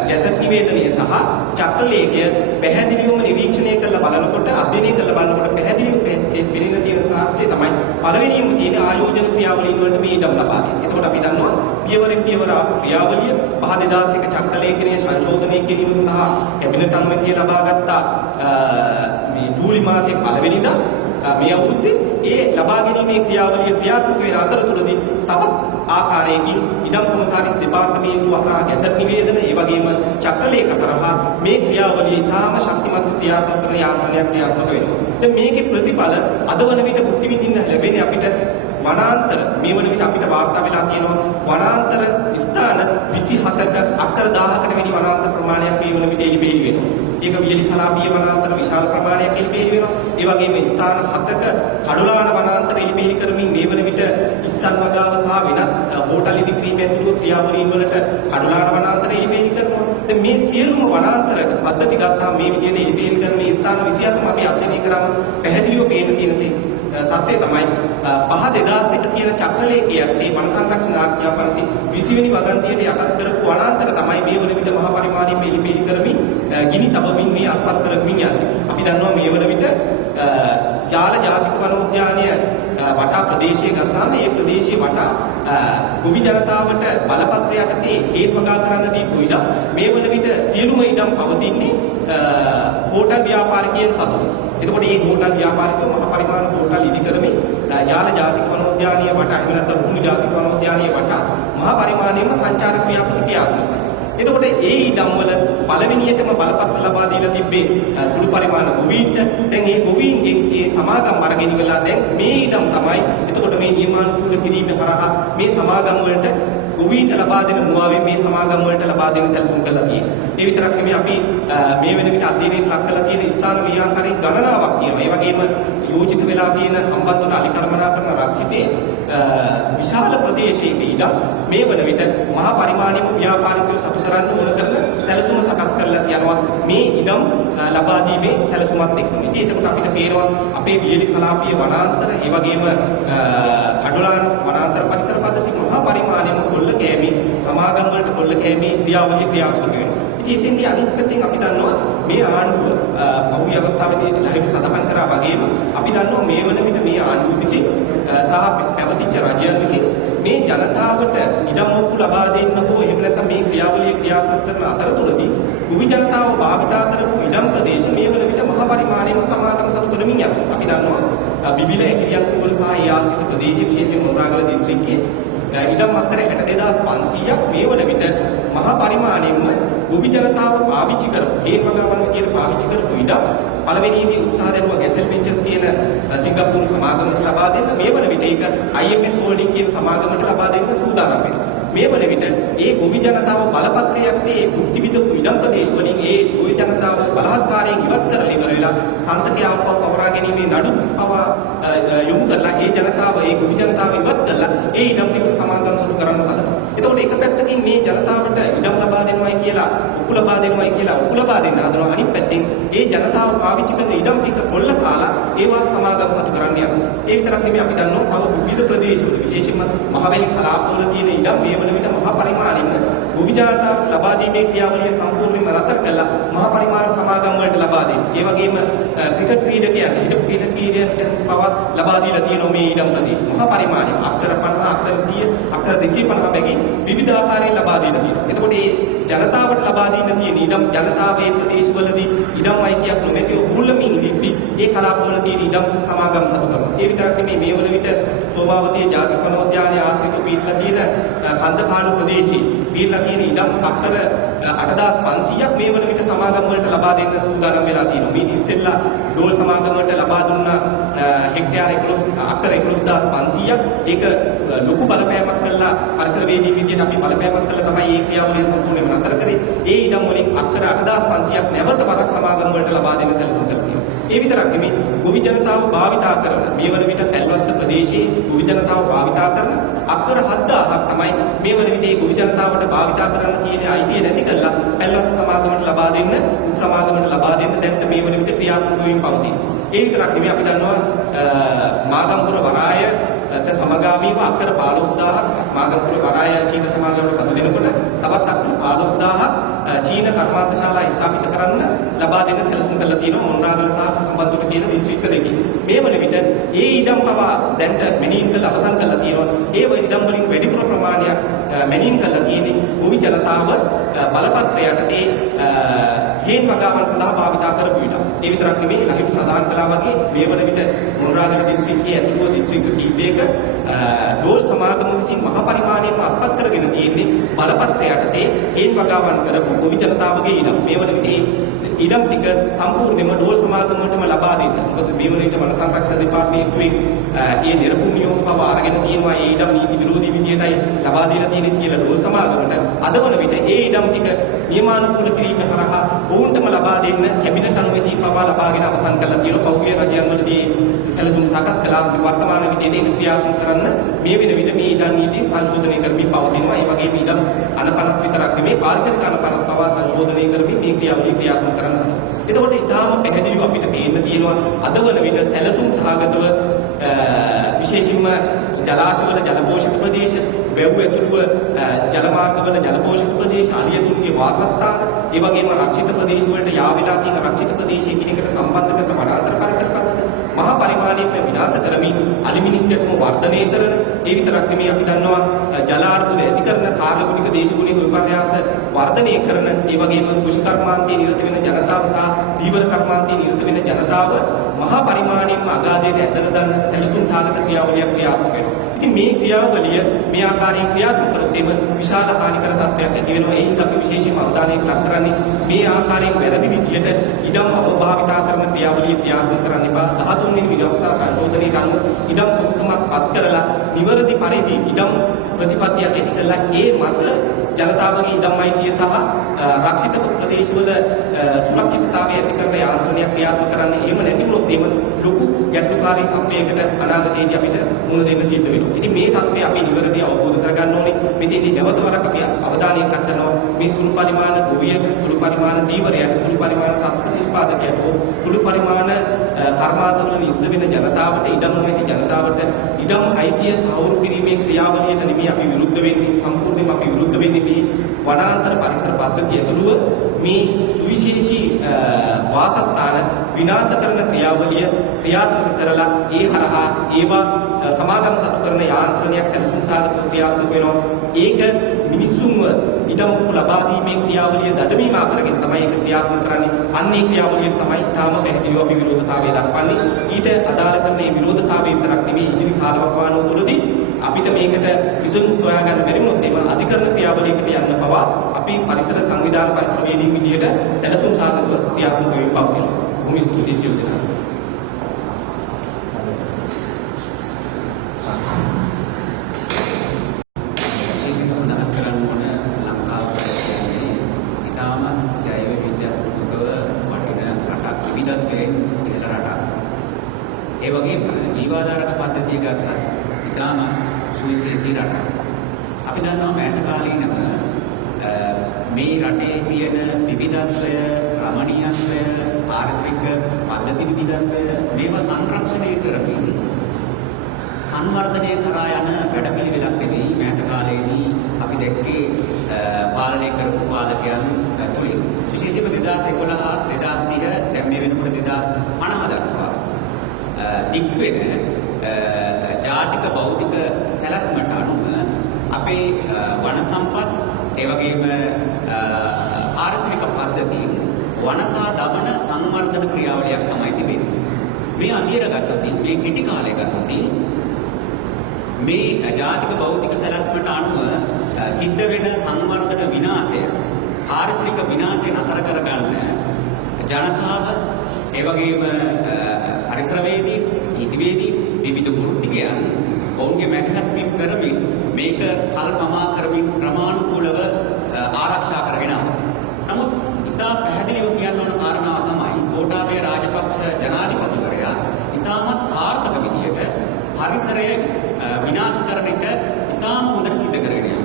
ගැසට් නිවේදනය සහ චක්‍රලේඛය පැහැදිලිවම නිරීක්ෂණය කරලා බලනකොට අධ්‍යයනය කරලා බලනකොට පැහැදිලිව පෙනෙන තියෙන සාක්ෂිය තමයි පළවෙනියම තියෙන ආයෝජන ක්‍රියාවලින් වලට මේ ඉඩම් ලබා දෙන්නේ. එතකොට අපි දන්නවා පියවරෙන් පියවර ආපු ක්‍රියාවලිය 5/2001 චක්‍රලේඛනයේ සංශෝධනය කිරීම සඳහා කැබිනට් අනුමැතිය ලබා ගත්තා මේ ජූලි මාසයේ 1 වෙනිදා මේ අවුරුද්දේ. ඒ ලබා ගැනීමේ ක්‍රියාවලිය ක්‍රියාත්මක වෙන අතරතුරදී තවත් ආකාරයකින් ඉඩම් කොමසාරිස් දෙපාර්තමේන්තුව හා ගැසට් නිවේදන ඒ වගේම චක්‍රලේඛ කරහා මේ ක්‍රියාවලිය ඉතාම ශක්තිමත් ක්‍රියාත්මක කරන යාන්ත්‍රණයක් ක්‍රියාත්මක වෙනවා. දැන් මේකේ ප්‍රතිඵල අද වන විට භුක්ති විඳින්න ලැබෙන්නේ අපිට වනාන්තර මේ වන විට අපිට වාර්තා වෙලා තියෙනවා වනාන්තර ස්ථාන 27ක අක්කර 1000කට වැඩි වනාන්තර ප්‍රමාණයක් මේ වන විට එළිපෙහෙළි වෙනවා. ඒක වියලි කලාපීය වනාන්තර විශාල ප්‍රමාණයක් එළිපෙහෙළි වෙනවා. ඒ වගේම ස්ථාන 7ක කඩුලාන වනාන්තර එළිපෙහෙළි කරමින් මේ වන විට ඉස්සන් වගාව සහ වෙනත් හෝටල් ඉදිකිරීම ඇතුළු ක්‍රියාවලීන් වලට කඩුලාන වනාන්තර එළිපෙහෙළි කරනවා. දැන් මේ සියලුම වනාන්තර පද්ධති ගත්තාම මේ විදිහට එළිපෙහෙළි කරන මේ ස්ථාන 27ම අපි අධ්‍යයනය කරාම පැහැදිලිව පේන තියෙන තත්ත්වය තමයි 5/2001 කියන චක්‍රලේඛයේ වන සංරක්ෂණ ආඥාපනති 20 වෙනි වගන්තියට යටත් කරපු වනාන්තර තමයි මේ වන විට මහා පරිමාණයෙන් එළිපෙහෙළි කරමින් ගිනි තබමින් මේ අත්පත් කරමින් යන්නේ. අපි දන්නවා මේ වන විට ජාල ජාතික වනෝද්‍යානය වටා ප්‍රදේශය ගත්තාම ඒ ප්‍රදේශයේ වටා ගොවි ජනතාවට බලපත්‍ර යටතේ හේත් වගා කරන්න දීපු ඉඩම් මේ වන විට සියලුම ඉඩම් පවතින්නේ හෝටල් ව්‍යාපාරිකයන් සතුව. එතකොට මේ හෝටල් ව්‍යාපාරිකයෝ මහ පරිමාණ හෝටල් ඉදි කරමින් යාල ජාතික වනෝද්‍යානය වටා එහෙම නැත්නම් පුහුණු ජාතික වනෝද්‍යානය වටා මහ පරිමාණයෙන්ම සංචාරක ක්‍රියාපති ක්‍රියාත්මක කරනවා. එතකොට ඒ ඉඩම් වල පළවෙනියටම බලපත්‍ර ලබා දීලා තිබ්බේ සුළු පරිමාණ ගොවීන්ට. දැන් මේ ගොවීන්ගෙන් ඒ සමාගම් අරගෙන ඉවරලා දැන් මේ ඉඩම් තමයි එතකොට මේ නියමානුකූල කිරීම කරහා මේ සමාගම් වලට ගොවීන්ට ලබා දෙන මුවාවෙන් මේ සමාගම් වලට ලබා දෙන සැලසුම් කරලා තියෙනවා. ඒ විතරක් නෙමෙයි අපි මේ වෙන විට අධ්‍යයනයට ලක් කරලා තියෙන ස්ථාන ව්‍යාපාරයේ ගණනාවක් තියෙනවා. ඒ වගේම යෝජිත වෙලා තියෙන හම්බන්තොට අලිකර්මනාකරන රක්ෂිතේ විශාල ප්‍රදේශයක ඉඩම් මේ වන විට මහා පරිමාණයේ ව්‍යාපාරිකයෝ සතු කරන්න ඕන කරන සැලසුම සකස් කරලා යනවා මේ ඉඩම් ලබා දීමේ සැලසුමත් එක්ක. ඉතින් එතකොට අපිට පේනවා අපේ වියලි කලාපීය වනාන්තර ඒ වගේම කඩුලාන වනාන්තර පරිසර පද්ධති මහා පරිමාණයම කොල්ල කෑමේ සමාගම් වලට කොල්ල කෑමේ ක්‍රියාවලිය ක්‍රියාත්මක වෙනවා. ඉතින් එතෙන්දී අනිත් පැත්තෙන් අපි දන්නවා මේ ආණ්ඩුව පහුගිය අවස්ථාවේදී ලහිරු සඳහන් කරා වගේම අපි දන්නවා මේ වන විට මේ ආණ්ඩුව විසින් සහ පැවතිච්ච රජයන් විසින් මේ ජනතාවට ඉඩම් ඔප්පු ලබා දෙන්න හෝ එහෙම නැත්නම් මේ ක්‍රියාවලිය ක්‍රියාත්මක කරන අතරතුරදී ගොවි ජනතාව භාවිතා කරපු ඉඩම් ප්‍රදේශ මේ වන විට මහා පරිමාණයෙන් සමාගම් සතු කරමින් යනවා. අපි දන්නවා බිබිල ඇකිරියක් කුවල සහ ඒ ආශ්‍රිත ප්‍රදේශ විශේෂයෙන් මොණරාගල දිස්ත්‍රික්කයේ ඉඩම් අතර 62500ක් මේ වන විට මහා පරිමාණයෙන්ම ගොවි ජනතාව පාවිච්චි කරපු හේන් වගාවන විදියට පාවිච්චි කරපු ඉඩම් පළවෙනිදී උත්සාහ දරුවා ගැසල් වෙන්චර්ස් කියන සිංගප්පූරු සමාගමකට ලබා දෙන්න මේ වන විට ඒක IMS හෝල්ඩින් කියන සමාගමකට ලබා දෙන්න සූදානම් වෙනවා. මේ වන විට ඒ ගොවි ජනතාව බලපත්‍රය යටතේ භුක්ති විඳපු ඉඩම් ප්‍රදේශ වලින් ඒ ගොවි ජනතාව බලහත්කාරයෙන් ඉවත් කරලා ඉවර වෙලා සන්තකය ආපහු පවරා ගැනීමේ නඩු පවා යොමු කරලා ඒ ජනතාව ඒ ගොවි ජනතාව ඉවත් කරලා ඒ ඉඩම් ටික සමාගම් සතු කරන්න හදනවා. එතකොට එක පැත්තකින් මේ ජනතාවට ඉඩම් ලබා දෙනවයි කියලා උපු ලබා දෙනවයි කියලා උපු ලබා දෙන්න හදනවා. අනිත් පැත්තෙන් ඒ ජනතාව පාවිච්චි කරන ඉඩම් ටික කොල්ල කාලා ඒවා සමාගම් සතු කරන්න යනවා. ඒ විතරක් නෙමෙයි අපි දන්නවා තව විවිධ ප්‍රදේශවල විශේෂයෙන්ම මහවැලි කලාපවල තියෙන ඉඩම් මේ වන විට මහා පරිමාණයෙන් ගොවි ජනතාවට ලබා දීමේ ක්‍රියාවලිය සම්පූර්ණයෙන්ම නතර කරලා මහා පරිමාණ සමාගම් වලට ලබා දෙනවා. ඒ වගේම ක්‍රිකට් ක්‍රීඩකයන් ඉඩම් ක්‍රීඩ ක්‍රීඩකයන්ට පවා ලබා දීලා තියෙනවා මේ ඉඩම් ප්‍රදේශ. මහා පරිමාණයෙන් අක්කර 50 අක්කර 100 අක්කර 250 බැගින් විවිධ ආකාරයෙන් ලබා දීලා තියෙනවා. එතකොට මේ ජනතාවට ලබා දෙන්න තියෙන ඉඩම් ජනතාවේ ප්‍රදේශවලදී ඉඩම් අයිතියක් නොමැතිව හුල්ලමින් ඉඳිද්දී ඒ කලාපවල තියෙන ඉඩම් සමාගම් සතු කරනවා. ඒ විතරක් නෙමෙයි මේ වන විට සෝමාවතිය ජාතික වනෝද්‍යානයේ ආශ්‍රිත පිටලා තියෙන කන්දපාඩු ප්‍රදේශයේ පිටලා තියෙන ඉඩම් අක්කර 8500ක් මේ වන විට සමාගම් වලට ලබා දෙන්න සූදානම් වෙලා තියෙනවා. මේ ඉස්සෙල්ලා ඩෝල් සමාගම් වලට ලබා දුන්න හෙක්ටයාර 11 අක්කර 11500ක් ඒක ලොකු බලපෑමක් කළා පරිසරවේදී විදියට අපි බලපෑමක් කළා තමයි මේ ක්‍රියාවලිය සම්පූර්ණයෙන්ම නතර කරේ. ඒ ඉඩම් වලින් අක්කර 8500ක් නැවත වරක් සමාගම් වලට ලබා දෙන්න සැලසුම් කරලා තියෙනවා. ඒ විතරක් නෙමෙයි ගොවි ජනතාව භාවිතා කරන මේ වන විට පැල්වත්ත ප්‍රදේශයේ ගොවි ජනතාව භාවිතා කරන අක්කර 7000ක් තමයි මේ වන විට මේ ගොවි ජනතාවට භාවිතා කරන්න තියෙන අයිතිය නැති කළා පැල්වත්ත සමාගමට ලබා දෙන්න සමාගමට ලබා දෙන්න දැන් මේ වන විට ක්‍රියාත්මක වෙමින් පවතී. ඒ විතරක් නෙමෙයි අපි දන්නවා මාගම්පුර වරාය සමගාමීව අක්කර 15000ක් මාගම්පුර වරාය චීන සමාගමට පදු දෙනකොට තවත් අක්කර 15000ක් චීන කර්මාන්තශාලා ස්ථාපිත කරන්න ලබා දෙන්න සැලසුම් කරලා තියෙනවා මොණරාගල සහ හම්බන්තොට කියන දිස්ත්‍රික්ක දෙකේ. මේ වන විට ඒ ඉඩම් පවා දැන්ට මෙනීම් කළ අවසන් කරලා තියෙනවා. ඒ ඉඩම් වලින් වැඩිපුර ප්‍රමාණයක් මෙනීම් කරලා තියෙන්නේ ගොවි ජනතාව බලපත්‍ර යටතේ හේන් හේන් වගාවන් සඳහා භාවිතා කරපු ඉඩම්. ඒ විතරක් නෙමෙයි ලහිරු සඳහන් කළා වගේ මේ වන විට මොණරාගල දිස්ත්‍රික්කයේ ඇතුළු දිස්ත්‍රික්ක කිහිපයක ඩෝල් සමාගම විසින් මහ පරිමාණයෙන් අත්පත් කරගෙන තියෙන්නේ බලපත්‍ර යටතේ හේන් වගාවන් කරපු ගොවි ජනතාවගේ ඉඩම්. මේ වන විට ඉඩම් ටික සම්පූර්ණයෙන්ම ඩෝල් සමාගමටම ලබා දෙන්න. මොකද මේ වන විට වන සංරක්ෂණ දෙපාර්තමේන්තුවෙන් ඒ නිරපුන් නියෝග පව අරගෙන තියෙනවා. ඒ ඉඩම් නීති විරෝධී විදියටයි ලබා දීලා තියෙන්නේ කියලා ඩෝල් සමාගමට. අද වන විට ඒ ඉඩම් ටික නියමානුකූල කිරීම හරහා ඔවුන්ටම ලබා දෙන්න කැබිනට් අනුමැතිය පවා ලබාගෙන අවසන් කළා තියෙනවා. පහුගිය රජයන් වලදී සැලසුම් සකස් කළා. වර්තමාන විදිහට ඒක ක්‍රියාත්මක කරන්න මේ වෙන විට මේ ඉඩම් නීති සංශෝධනය කරමින් පවතිනවා. ඒ වගේම ඉඩම් අනපනත් විතරක් නෙමෙයි පාරිසරික අනපනත් පවා සංශෝධනය කරමින් මේ ක්‍රියාවලිය ක්‍රියාත්මක කරන්න හදනවා. එතකොට ඊටාම පැහැදිලිව අපිට පේන්න තියෙනවා අද වන විට සැලසුම් සහගතව විශේෂයෙන්ම ජලාශවල ජලපෝෂක ප්‍රදේශ, වැව් ඇතුළුව ජලමාර්ගවල ජලපෝෂක ප්‍රදේශ, අලියතුන්ගේ වාසස්ථාන, ඒ වගේම රක්ෂිත ප්‍රදේශ වලට යාවෙලා තියෙන රක්ෂිත ප්‍රදේශ එකිනෙකට සම්බන්ධ කරන වනාන්තර පරිසර පද්ධති මහා පරිමාණයෙන් විනාශ කරමින් අලිමිනිස්කටම වර්ධනය කරන, ඒ විතරක් නෙමෙයි අපි දන්නවා ජලාර්බුද ඇති කරන කාර්යගුණික දේශගුණික විපර්යාස වර්ධනය කරන, ඒ වගේම කෘෂි කර්මාන්තයේ නිරත වෙන ජනතාව සහ දීවර කර්මාන්තයේ නිරත වෙන ජනතාව මහා පරිමාණයෙන්ම අගාධයට ඇදලා දාන සැලසුම් සාගත ක්‍රියාවලියක් ක්‍රියාත්මක වෙනවා. ඉතින් මේ ක්‍රියාවලිය මේ ආකාරයෙන් ක්‍රියාත්මක කරොත් එම විශාල හානිකර තත්ත්වයක් ඇති වෙනවා. ඒ හින්දා අපි විශේෂයෙන්ම අවධානය ලක් කරන්නේ මේ ආකාරයෙන් වැරදි විදියට ඉඩම් අපභාවිතා කරන ක්‍රියාවලිය ක්‍රියාත්මක කරන්න එපා. 13 වෙනි විවස්ථා සංශෝධනයට අනුව ඉඩම් කොමිසමක් පත් කරලා නිවැරදි පරිදි ඉඩම් ප්‍රතිපත්තියක් ඇති කරලා ඒ මත ජනතාවගේ ඉඩම් අයිතිය සහ රක්ෂිත ප්‍රදේශවල සුරක්ෂිතතාවය ඇති කරන යාන්ත්‍රණයක් ක්‍රියාත්මක කරන්න. එහෙම නැති වුණොත් එහෙම ලොකු ගැටලුකාරී තත්ත්වයකට අනාගතයේදී අපිට මුහුණ දෙන්න සිද්ධ වෙනවා. ඉතින් මේ තත්ත්වය අපි නිවැරදි අවබෝධ කරගන්න ඕනේ. මෙතෙන්දී නැවත වරක් අපි අවධානය යොමු කරනවා මේ සුළු පරිමාණ ගොවිය, සුළු පරිමාණ දීවරයන්, සුළු පරිමාණ සත්තු නිෂ්පාදකයන්, සුළු පරිමාණ කර්මාන්තවල නියුක්ත වෙන ජනතාවට, ඉඩම් නොමැති ජනතාවට ඉඩම් අයිතිය තහවුරු කිරීමේ ක්‍රියාවලියට නෙමෙයි අපි විරුද්ධ වෙන්නේ. සම්පූර්ණයෙන්ම අපි විරුද්ධ වෙන්නේ මේ වනාන්තර පරිසර පද්ධතිය ඇතුළුව මේ සුවිශේෂී වාසස්ථාන විනාශ කරන ක්‍රියාවලිය ක්‍රියාත්මක කරලා ඒ හරහා ඒවා සමාගම් සතු කරන යාන්ත්‍රණයක් සැලසුම් සාගතව ක්‍රියාත්මක වෙනවා. ඒක මිනිසුන්ව ඉඩම් ලබා දීමේ ක්‍රියාවලිය දඩමීමා කරගෙන තමයි ඒක ක්‍රියාත්මක කරන්නේ. අන්නේ ක්‍රියාවලියට තමයි තාම පැහැදිලිව අපි විරෝධතාවය දක්වන්නේ. ඊට අදාළ කරන මේ විරෝධතාවය විතරක් නෙමෙයි ඉදිරි කාලවකවානුව තුළදී අපිට මේකට විසඳුම් සොයා ගන්න බැරි වුණොත් එම අධිකරණ ක්‍රියාවලියකට යන්න පවා අපි පරිසර සංවිධාන පරිසරවේදී විදියට සැලසුම් සාගතව ක්‍රියාත්මක වෙමින් පවතිනවා. භූමි ස්තුතියි සියලු දෙනාට. ඒ වගේම ජීවාධාරක පද්ධතිය ගත්තත් ඉතාම සුවිශේෂී රටක්. අපි දන්නවා මෑත කාලීනව මේ රටේ තියෙන විවිධත්වය, රමණීයත්වය, පාරිසරික පද්ධති විවිධත්වය මේවා සංරක්ෂණය කරමින් සංවර්ධනය කරා යන වැඩපිළිවෙලක් නෙවෙයි මෑත කාලයේදී අපි දැක්කේ පාලනය කරපු පාලකයන් තුළින්. විශේෂයෙන්ම 2011 2030 දැන් මේ වෙනකොට 2050 දක්වා දික් වෙන ජාතික භෞතික සැලැස්මට අනුව අපේ වන සම්පත් ඒ වගේම පාරිසරික පද්ධතිය වනසා දමන සංවර්ධන ක්‍රියාවලියක් තමයි තිබෙන්නේ. මේ අධීර ගත්තොත් මේ කෙටි කාලය ගත්තොත් මේ ජාතික භෞතික සැලැස්මට අනුව සිද්ධ වෙන සංවර්ධන විනාශය, පාරිසරික විනාශය නතර කරගන්න ජනතාව ඒ වගේම පරිසරවේදී, නීතිවේදී විවිධ වෘත්තිකයන් ඔවුන්ගේ මැදිහත්වීම් කරමින් මේක කල්පමා කරමින් ක්‍රමානුකූලව ආරක්ෂා කරගෙන ආවා. නමුත් ඉතා පැහැදිලිව කියන්න ඕන කාරණාව තමයි ගෝඨාභය රාජපක්ෂ ජනාධිපතිවරයා ඉතාමත් සාර්ථක විදියට පරිසරය විනාශ කරන එක ඉතාම හොඳට සිද්ධ කරගෙන යනවා.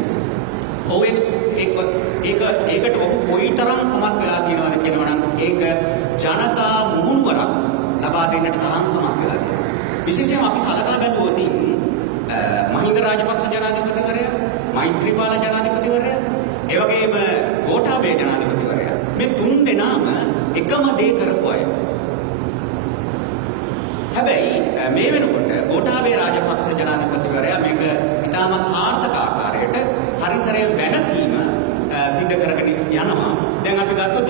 ඒකට ඔහු කොයිතරම් සමත් වෙලා තියෙනවද කියනවනම් ඒක ජනතා මුහුණුවරක් ලබා දෙන්නට තරම් සමත් වෙලා තියෙනවා. විශේෂයෙන්ම අපි සලකා බැලුවොත් මහින්ද රාජපක්ෂ ජනාධිපතිවරයා, මෛත්‍රීපාල ජනාධිපතිවරයා, ඒ වගේම ගෝඨාභය ජනාධිපතිවරයා මේ තුන් දෙනාම එකම දේ කරපු අය. හැබැයි මේ වෙනකොට ගෝඨාභය රාජපක්ෂ ජනාධිපතිවරයා මේක ඉතාම සාර්ථක ආකාරයට පරිසරයේ වෙනසීම සිද්ධ කරගෙන යනවා. දැන් අපි ගත්තොත්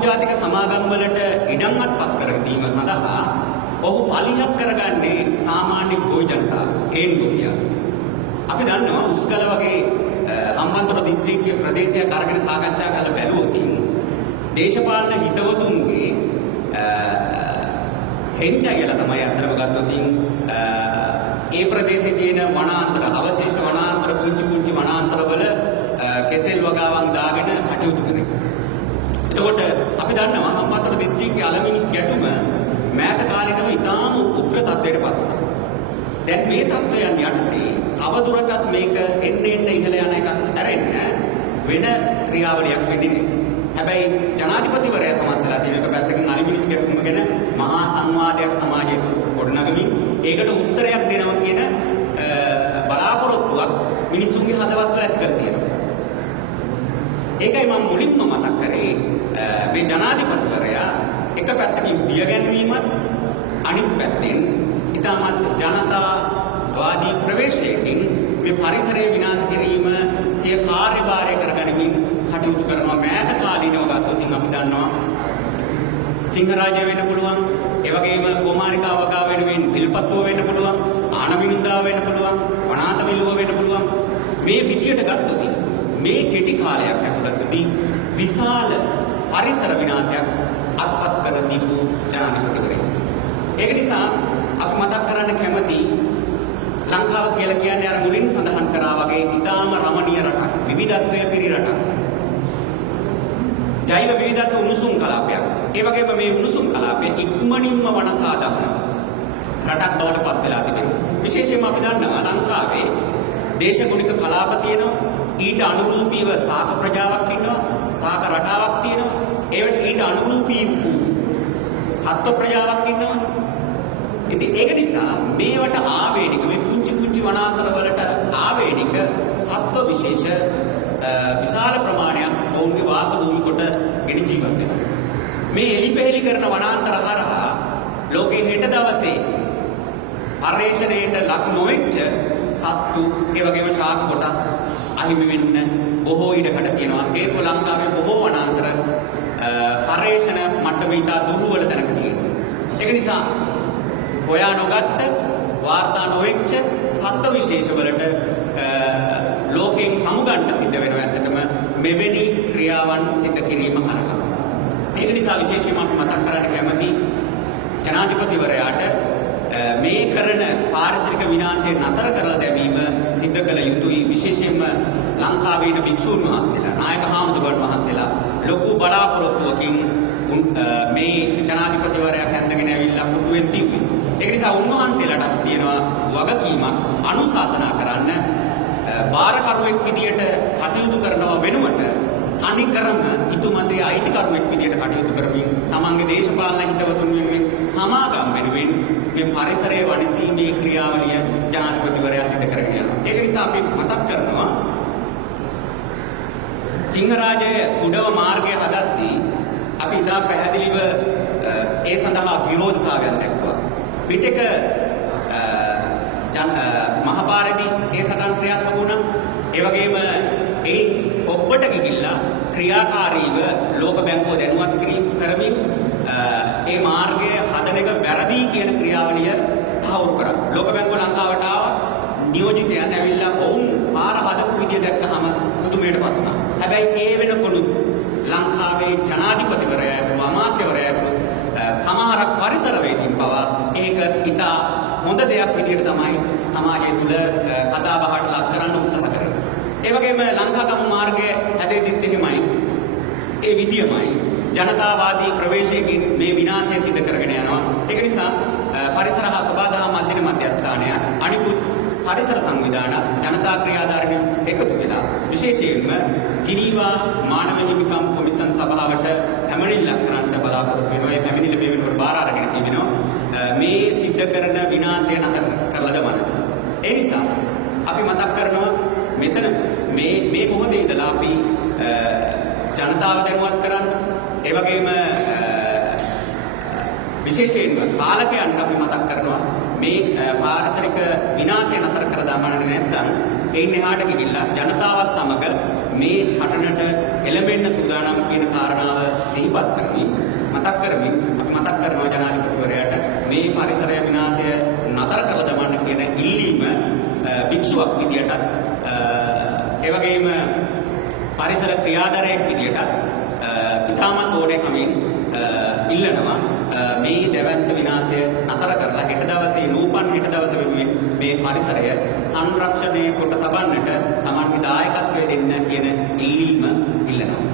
බහුජාතික සමාගම් වලට ඉඩම්වත් පත් කර දීම සඳහා ඔහු පලිහක් කරගන්නේ සාමාන්‍ය ගෝයි ජනතාව හේන් ගෝවියා. අපි දන්නවා උස්කල වගේ හම්බන්තොට දිස්ත්‍රික්කයේ ප්‍රදේශයක් අරගෙන සාකච්ඡා කරලා බැලුවොත් දේශපාලන හිතවතුන්ගේ හෙන්චා කියලා තමයි අතරම ගත්තොත් ඒ ප්‍රදේශයේ තියෙන වනාන්තර අවශේෂ වනාන්තර පුංචි පුංචි වනාන්තරවල කෙසෙල් වගාවන් දාගෙන කටයුතු කරේ. එතකොට අපි දන්නවා හම්බන්තොට දිස්ත්‍රික්කයේ අලමිනිස් ගැටුම මෑත කාලේටම ඉතාම උග්‍ර තත්ත්වයකට පත් වුණා. දැන් මේ තත්ත්වයන් යටතේ අවදුරටත් මේක එන්න ඉහළ යන එකක් ඇරෙන්න වෙන ක්‍රියාවලියක් වෙන්නේ නැහැ. හැබැයි ජනාධිපතිවරයා සමත් වෙලා තියෙන එක පැත්තකින් අලමිනිස් ගැටුම ගැන මහා සංවාදයක් සමාජයේ ගොඩනගමින් ඒකට උත්තරයක් දෙනවා කියන බලාපොරොත්තුවක් මිනිසුන්ගේ හදවත්වල ඇති කර තියෙනවා. ඒකයි මම මුලින්ම මතක් කරේ මේ ජනාධිපතිවරයා එක පැත්තකින් බිය ගැන්වීමත් අනිත් පැත්තෙන් ඉතාමත් ජනතාවාදී ප්‍රවේශයකින් මේ පරිසරය විනාශ කිරීම සිය කාර්යභාරය කරගනිමින් කටයුතු කරනවා. මෑත කාලීනව ගත්තොත් අපි දන්නවා සිංහරාජය වෙන්න පුළුවන්, ඒ වගේම කුමාරිකා වගාව වෙනුවෙන් පිල්පත්තුව වෙන්න පුළුවන්, ආනවිනුදාව වෙන්න පුළුවන්, වනාත මිලුව වෙන්න පුළුවන්. මේ විදියට ගත්තොත් මේ කෙටි කාලයක් ඇතුළතදී විශාල පරිසර විනාශයක් අත්පත් කර දීපු ජනාධිපතිවරයා. ඒක නිසා අපි මතක් කරන්න කැමති ලංකාව කියලා කියන්නේ අර මුලින් සඳහන් කරා වගේ ඉතාම රමණීය රටක්, විවිධත්වය පිරි රටක්. ජෛව විවිධත්ව උණුසුම් කලාපයක්. ඒ වගේම මේ උණුසුම් කලාපය ඉක්මනින්ම වනසා දමන රටක් බවට පත් වෙලා තිබෙනවා. විශේෂයෙන්ම අපි දන්නවා ලංකාවේ දේශගුණික කලාප තියෙනවා. ඊට අනුරූපීව සාක ප්‍රජාවක් ඉන්නවා, සාක රටාවක් තියෙනවා. ඊට අනුරූපී වූ සත්ව ප්‍රජාවක් ඉන්නවා. ඉතින් ඒක නිසා මේවට ආවේනික මේ පුංචි පුංචි වනාන්තර වලට ආවේනික සත්ව විශේෂ විශාල ප්‍රමාණයක් ඔවුන්ගේ වාස භූමි කොට ගෙන ජීවත් වෙනවා. මේ එලිපෙහෙලි කරන වනාන්තර හරහා ලෝකේ හෙට දවසේ පරිශ්‍රණයට ලක් නොවෙච්ච සත්තු ඒ වගේම ශාක කොටස් අහිමි වෙන්න බොහෝ ඉඩකඩ තියෙනවා. ඒක ලංකාවේ බොහෝ වනාන්තර පරිශ්‍රණ මට්ටමේ ඉතා දුර්වල තැනක තියෙනවා. ඒක නිසා හොයා නොගත්ත වාර්තා නොවෙච්ච සත්ත්ව විශේෂ වලට ලෝකයෙන් සමුගන්න සිද්ධ වෙනවා. ඇත්තටම මෙවැනි ක්‍රියාවන් සිදු කිරීම හරහා. ඒක නිසා විශේෂයෙන්ම අපි මතක් කරන්න කැමති ජනාධිපතිවරයාට මේ කරන පාරිසරික විනාශය නතර කරලා දැමීම සිදු කළ යුතුයි. විශේෂයෙන්ම ලංකාවේ ඉන්න භික්ෂුන් වහන්සේලා, නායක හාමුදුරුවන් වහන්සේලා ලොකු බලාපොරොත්තුවකින් මේ ජනාධිපතිවරයා හැන්දගෙන ඇවිල්ලා පුටුවෙන් තිබ්බේ. ඒක නිසා උන්වහන්සේලාට තියෙනවා වගකීමක් අනුශාසනා කරන්න, බාරකරුවෙක් විදියට කටයුතු කරනවා වෙනුවට තනිකරම හිතුමතේ අයිතිකරුවෙක් විදියට කටයුතු කරමින් තමන්ගේ දේශපාලන හිතවතුන් වෙනුවෙන් සමාගම් වෙනුවෙන් මේ පරිසරයේ වනසීමේ ක්‍රියාවලිය ජනාධිපතිවරයා සිදු කරගෙන යනවා. ඒක නිසා අපි මතක් කරනවා සිංහරාජය උඩව මාර්ගය හදද්දී අපි ඉතා පැහැදිලිව ඒ සඳහා විරෝධතාවයක් දැක්වුවා. පිටක මහපාරදී ඒ සටන් ක්‍රියාත්මක වුණා. ඒ වගේම ඒ ඔබට ගිහිල්ලා ක්‍රියාකාරීව ලෝක බැංකුව දැනුවත් කරමින් ඒ මාර්ගය හදන එක වැරදි කියන ක්‍රියාවලිය තහවුරු කරා. ලෝක බැංකුව ලංකාවට ආවා. නියෝජිතයන් ඇවිල්ලා ඔවුන් පාර හදපු විදිය දැක්කහම පුදුමයටපත් වුණා. හැබැයි ඒ වෙනකොට ලංකාවේ ජනාධිපතිවරයා ඇතුළු අමාත්‍යවරයා ඇතුළු සමහරක් පරිසරවේදීන් පවා ඒක ඉතා හොඳ දෙයක් විදිහට තමයි සමාජය තුළ කතා බහට ලක් කරන්න උත්සාහ කරන්නේ. ඒ වගේම ලංකාගම මාර්ගය හැදෙද්දිත් එහෙමයි. ඒ විදියමයි ජනතාවාදී ප්‍රවේශයකින් මේ විනාශය සිදු කරගෙන යනවා. ඒක නිසා පරිසර හා සබාදහම අධ්‍යයන මධ්‍යස්ථානය අනිකුත් පරිසර සංවිධාන ජනතා ක්‍රියාධාරණය එකතු වෙලා විශේෂයෙන්ම ජිනීවා මානව හිමිකම් කොමිසම් සභාවට පැමිණිල්ලක් කරන්න බලාපොරොත්තු වෙනවා. ඒ පැමිණිල්ල මේ වෙනකොට බාර අරගෙන තිබෙනවා. මේ සිද්ධ කරන විනාශය නතර කරලා දමන්න. ඒ නිසා අපි මතක් කරනවා මෙතන මේ මොහොතේ ඉඳලා අපි ජනතාව දැනුවත් කරන්න, ඒ වගේම විශේෂයෙන්ම පාලකයන්ට අපි මතක් කරනවා මේ පාරිසරික විනාශය නතර කර දාමන්නේ නැත්නම් එයින් එහාට ගිහිල්ලා ජනතාවත් සමග මේ සටනට එළඹෙන්න සූදානම් කියන කාරණාව සිහිපත් කරමින් මතක් කරනවා ජනාධිපතිවරයාට මේ පරිසරය විනාශය නතර කරලා දමන්න කියන ඉල්ලීම භික්ෂුවක් විදියට ඒ වගේම පරිසර ක්‍රියාදරයෙක් විදියට ඉතාමත් ඕනෑකමින් ඉල්ලනවා මේ දැවැන්ත විනාශය නතර කරලා හෙට දවසේ නූපන් හෙට දවස වෙනුවෙන් මේ පරිසරය සංරක්ෂණය කොට තබන්නට තමන්ගේ දායකත්වය දෙන්න කියන ඉල්ලීම ඉල්ලනවා.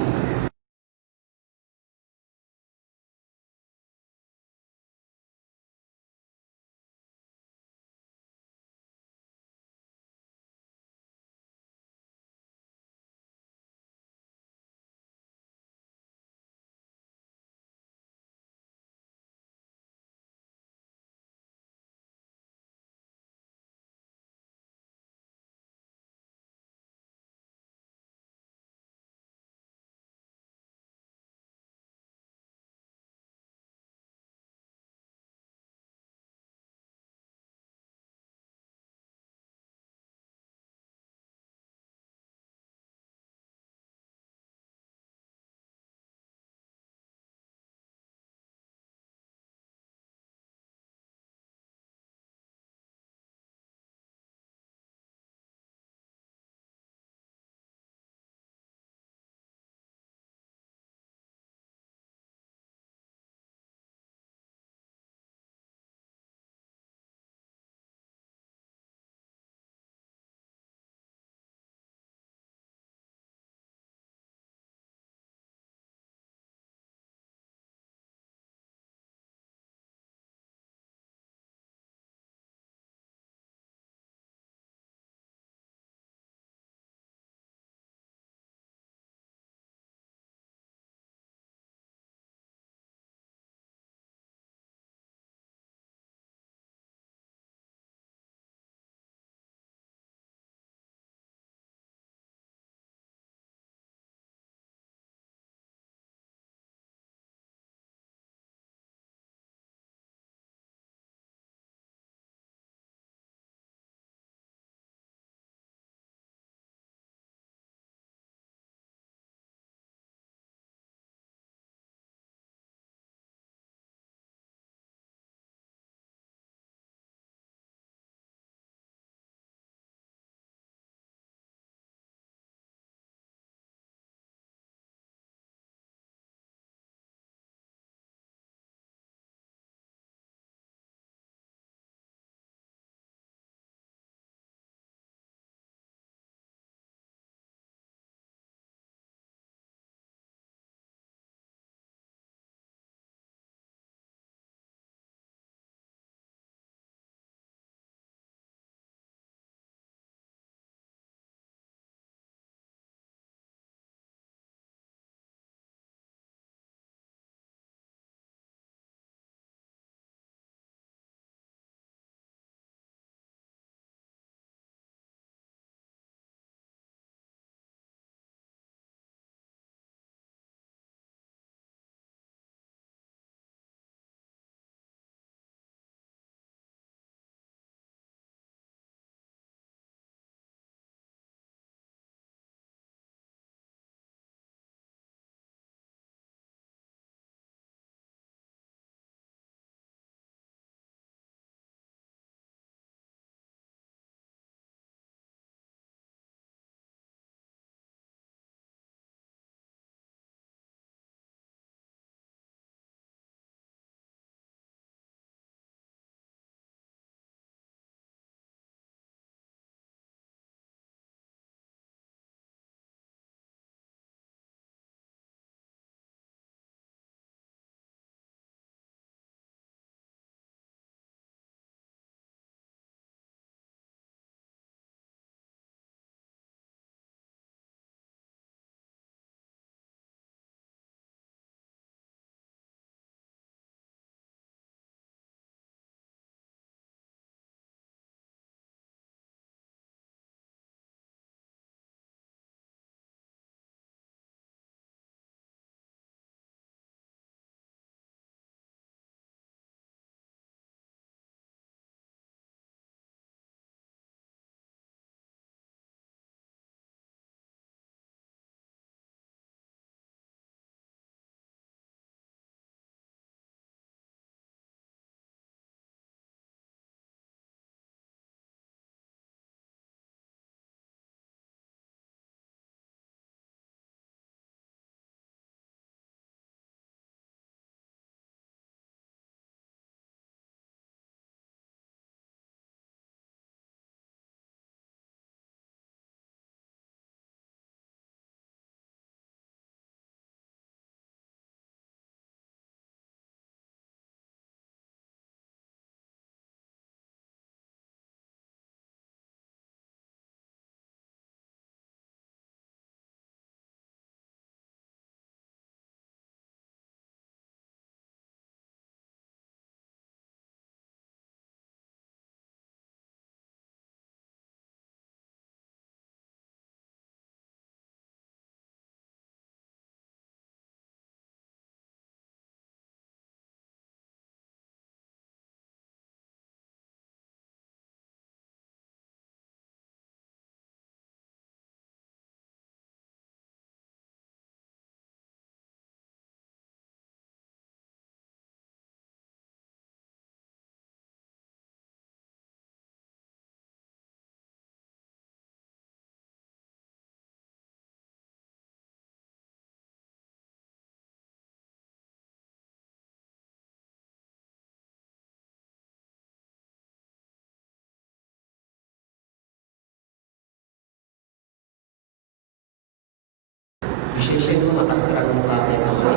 විශේෂයෙන්ම මතක් කරගන්න කාරණේ තමයි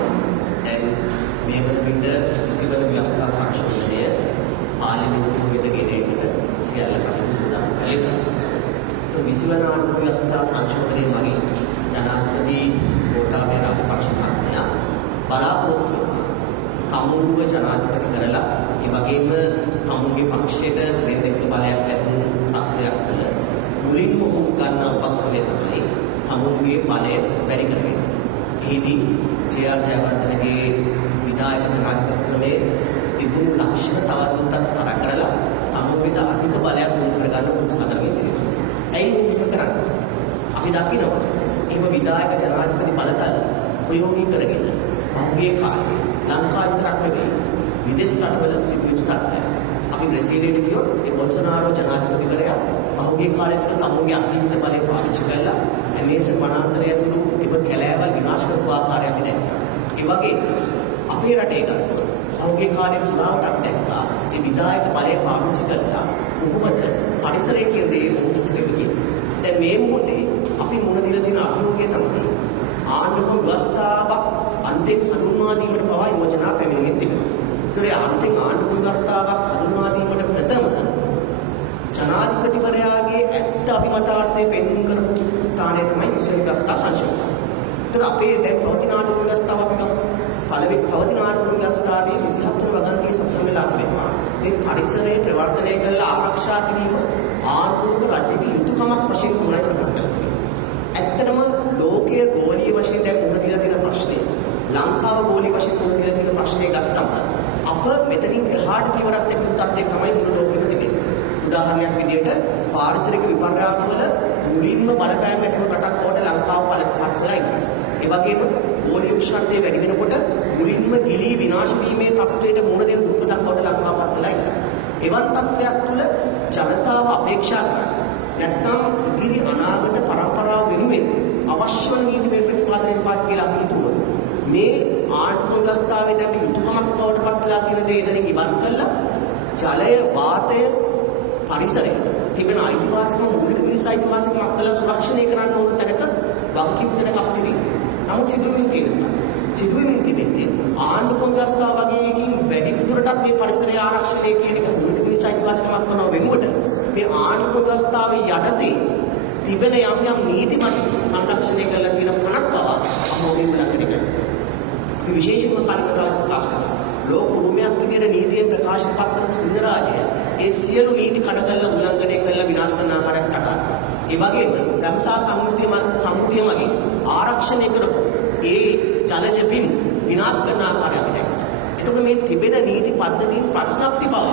දැන් මේ වන විට විසිවන ව්‍යවස්ථා සංශෝධනය පාර්ලිමේන්තුව වෙත ගෙන ඒමට සියල්ල කටයුතු සූදානම් කළේ. ඒ විසිවන ආණ්ඩුව ව්‍යවස්ථා සංශෝධනය මගින් ජනාධිපති ගෝඨාභය රාජපක්ෂ මහත්මයා බලාපොරොත්තු තමුන්ව ජනාධිපති කරලා ඒ වගේම තමුන්ගේ පක්ෂයට දෙන්නෙක් බලයක් ලැබුණු තත්ත්වයක් තුළ මුලින්ම ඔහු ගන්නා උපක්‍රමය තමයි තමුන්ගේ බලය වැඩි කරගෙන. එහිදී ජේ.ආර්. ජයවර්ධනගේ විධායක ජනාධිපතිත්වයේ තිබුණු ලක්ෂණ තවදුරටත් තරක් කරලා තමුන්ට අධික බලයක් උණු කරගන්න උත්සාහ කරමින් සිටිනවා. ඇයි එහෙම කරන්නේ? අපි දකිනවා එහෙම විධායක ජනාධිපති බලතල ප්‍රයෝගී කරගෙන පහුගිය කාලේ ලංකාව විතරක් නෙවෙයි විදේශ රටවල සිදුවෙච්ච තත්ත්වය. අපි බ්‍රසීලයට ගියොත් ඒ බොල්සනාරෝ ජනාධිපතිවරයා පහුගිය කාලය තුළ තමුන්ගේ අසීමිත බලය පාවිච්චි කරලා ඇමේසන් වනාන්තරය ඇතුළු එම කැලෑවල් විනාශ කරපු ආකාරය අපි දැක්කා. ඒ වගේ අපේ රටේ ගත්තොත් පහුගිය කාලේ පුරාවටත් දැක්කා ඒ විධායක බලය පාවිච්චි කරලා කොහොමද පරිසරය කියන දේ උන්ට සිදුවෙන්නේ. දැන් මේ මොහොතේ අපි මුණ දීලා තියෙන අභියෝගය තමයි ආණ්ඩුව ව්‍යවස්ථාවක් අන්තිම හඳුන්වා දීමට පවා යෝජනා පැමිණෙමින් තිබෙනවා. ඒකේ අන්තිම ආණ්ඩුව ව්‍යවස්ථාවක් හඳුන්වා දීමට ප්‍රථම ජනාධිපතිවරයාගේ ඇත්ත අභිමතාර්ථය පෙන්වන්න කරපු ස්ථානය තමයි විශ්ව ව්‍යවස්ථා සංශෝධනය. ඒතර අපේ දැන් පවතින ආණ්ඩුව ව්‍යවස්ථාව අපි ගමු. පළවෙනි පවතින ආණ්ඩුව ව්‍යවස්ථාවේ 24 වගන්තියේ සම්පූර්ණ වෙලා තිබෙනවා. මේ පරිසරය ප්‍රවර්ධනය කරලා ආරක්ෂා කිරීම ආණ්ඩුවක රජයේ යුතුයකමක් වශයෙන් තමයි සඳහන් කරන්නේ. ඇත්තටම ලෝකයේ ගෝලීය වශයෙන් දැන් මුහුණ දීලා තියෙන ප්‍රශ්නේ ලංකාව ගෝලීය වශයෙන් මුහුණ දීලා තියෙන ප්‍රශ්නේ ගත්තම අප මෙතනින් එහාට පියවරක් තිබුණු තත්ත්වයක් තමයි මුළු ලෝකෙම තිබෙන්නේ. උදාහරණයක් විදිහට පාරිසරික විපර්යාසවල මුලින්ම බලපෑම් ඇතිව රටක් බවට ලංකාව පත් වෙලා ඉන්නවා. ඒ වගේම ගෝලීය උෂ්ණත්වය වැඩි වෙනකොට මුලින්ම ගිලී විනාශ වීමේ තත්ත්වයට මුහුණ දෙන දුප්පතක් බවට ලංකාව පත් වෙලා ඉන්නවා. එවන් තත්ත්වයක් තුළ ජනතාව අපේක්ෂා කරන්නේ නැත්නම් ඉදිරි අනාගත පරම්පරාව වෙනුවෙන් අවශ්‍ය වන නීති මේ ප්‍රතිපාදනය පාත් කියලා අපි හිතුවොත් මේ ආණ්ඩුව ව්‍යවස්ථාවේ දැන් යුතුයකමක් බවට පත් වෙලා තියෙන දේ එතනින් ඉවත් කළා ජලය වාතය පරිසරය තිබෙන අයිතිවාසිකම් මූලික මිනිස් අයිතිවාසිකම් අත්දැක සුරක්ෂණය කරන්න ඕන තැනක වගකීම් දෙන කපසිරි. නමුත් සිදුවෙමින් තිබෙන්නේ ආණ්ඩුව ව්‍යවස්ථාව වගේ එකකින් වැඩි දුරටත් මේ පරිසරය ආරක්ෂණය කියන එක මූලික මිනිස් අයිතිවාසිකමක් කරනව වෙනුවට මේ ආණ්ඩුව ව්‍යවස්ථාවේ යටතේ තිබෙන යම් නීතිමත් සංරක්ෂණය කරලා තියෙන පණක් පවා අමෝගෙන් උල්ලංඝනය කරනවා. අපි විශේෂයෙන්ම කාර්යකාරී ප්‍රකාශ කරනවා. ලෝක උරුමයක් විදිහට නීතිය ප්‍රකාශ පත් කරපු සිංහරාජය ඒ සියලු නීති කඩ කරලා උල්ලංඝනය කරලා විනාශ කරන ආකාරයට කතා කරනවා. ඒ වගේම රම්සා සම්මුතිය මගින් ආරක්ෂණය කරපු ඒ ජලජ බිම් විනාශ කරන ආකාරය අපි දැක්කා. එතකොට මේ තිබෙන නීති පද්ධතිය ප්‍රතිපත්ති බව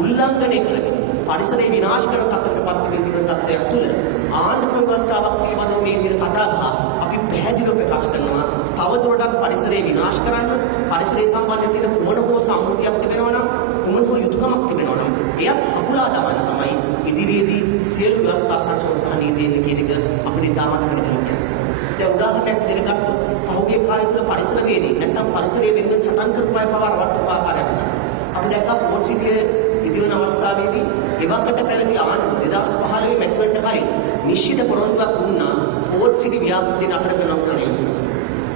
උල්ලංඝනය කරමින් පරිසරය විනාශ කරන තත්ත්වයකට පත් වෙන තත්ත්වයක් තුළ ආණ්ඩුව ව්‍යවස්ථාවක් පිළිබඳව මේ විදිහට කතා බහ අපි පැහැදිලිව ප්‍රකාශ කරනවා. තවදුරටත් පරිසරය විනාශ කරන්න පරිසරය සම්බන්ධ තියෙන කුමන හෝ සම්මුතියක් තිබෙනවා නම් කුමන හෝ යුතුයකමක් තිබෙනවා නම් එයත් හකුලා දමන්න තමයි ඉදිරියේදී සියලු ව්‍යවස්ථා සංශෝධන නීතියෙන් කියන එක අපිට තාමත් පැහැදිලිව කියනවා. දැන් උදාහරණයක් විදිහට ගත්තොත් පහුගිය කාලය තුළ පරිසරවේදී නැත්නම් පරිසරයේ වෙනුවෙන් සටන් කරපු අය පවා රවට්ටපු ආකාරයක් අපි දැක්කා පෝට් සිටියේ ඉදිවන අවස්ථාවේදී එවකට පැවති ආණ්ඩුව 2015 මැතිවරණයට කලින් නිශ්චිත පොරොන්දුවක් දුන්නා පෝට් සිටි ව්‍යාපෘතිය නතර කරනවා කියලා.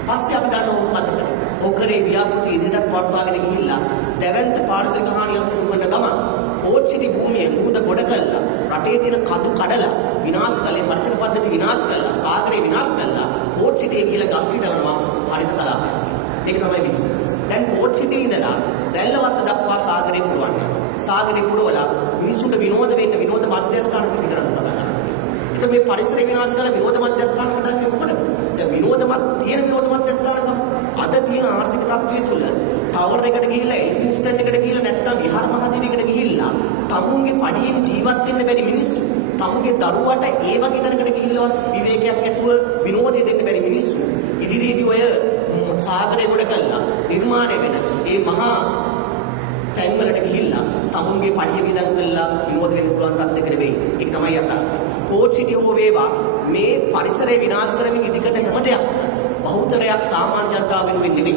පස්සේ අපි ගන්න මොකක්ද කරන්නේ? ඕකරේ ව්‍යාපෘතිය ඉදිරියට පවත්වාගෙන ගිහිල්ලා දැවැන්ත පාරිසරික හානියක් සිදු කරන ගමන් පෝට් සිටි භූමිය මුහුද ගොඩ කළා රටේ තියෙන කඳු කඩලා විනාශ කළේ පරිසර පද්ධති විනාශ කළා සාගරය විනාශ කළා පෝට් සිටිය කියලා ගස් හිටවනවා හරිත කලාපයක්. ඒක තමයි විදිහ. දැන් පෝට් සිටියේ ඉඳලා දැල්ලවත්ත දක්වා සාගරේ පුරවන්නේ. සාගරේ පුරවලා මිනිසුන්ට විනෝද වෙන්න විනෝද මධ්‍යස්ථාන පිටි කරන්න පටන් ගන්නවා. ඒක මේ පරිසරය විනාශ කරලා විනෝද මධ්‍යස්ථාන හදන්නේ මොකටද? දැන් විනෝද මධ්‍යස්ථාන තමයි අද තියෙන ආර්ථික තත්ත්වය තුළ ටවර් එකට ගිහිල්ලා එල්ෆින්ස්ටන් එකට ගිහිල්ලා නැත්නම් විහාර මහදිනයකට ගිහිල්ලා තමුන්ගේ පඩියෙන් ජීවත් වෙන්න බැරි මිනිස්සු තමුන්ගේ දරුවට ඒ වගේ තැනකට ගිහිල්ලා විවේකයක් ඇතුව විනෝදය දෙන්න බැරි මිනිස්සු ඉදිරියේදී ඔය සාගරේ ගොඩ කළා නිර්මාණය වෙන ඒ මහා තැන්වලට ගිහිල්ලා තමුන්ගේ පඩිය විදන් කළා විනෝද වෙන්න පුළුවන් තත්ත්වයක නෙවෙයි. ඒක තමයි යථාර්ථය. පෝට් සිටි හෝ වේවා මේ පරිසරය විනාශ කරමින් ඉදිකට හැම දෙයක් බහුතරයක් සාමාන්‍ය ජනතාව වෙනුවෙන් නෙවෙයි.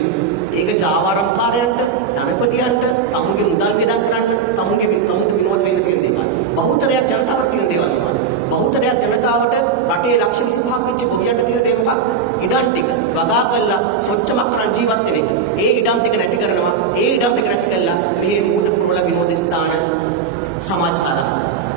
ඒක ජාවාරම්කාරයන්ට, ධනපතියන්ට, තමුන්ගේ මුදල් වියදම් කරන්න, තමුන්ගේ විනෝද වෙන්න තියෙන දේවල්. බහුතරයක් ජනතාවට තියෙන දේවල් තමයි. බහුතරයක් ජනතාවට රටේ ලක්ෂ 25ක් වෙච්ච ගොවියන්ට තියෙන දේ මොකක්ද? ඉඩම් ටික වගා කරලා සොච්චමක් කරන් ජීවත් වෙන එක. ඒ ඉඩම් ටික නැති කරනවා. ඒ ඉඩම් ටික නැති කළා මේ මූද පුරවල විනෝද ස්ථාන සමාජ ශාලා.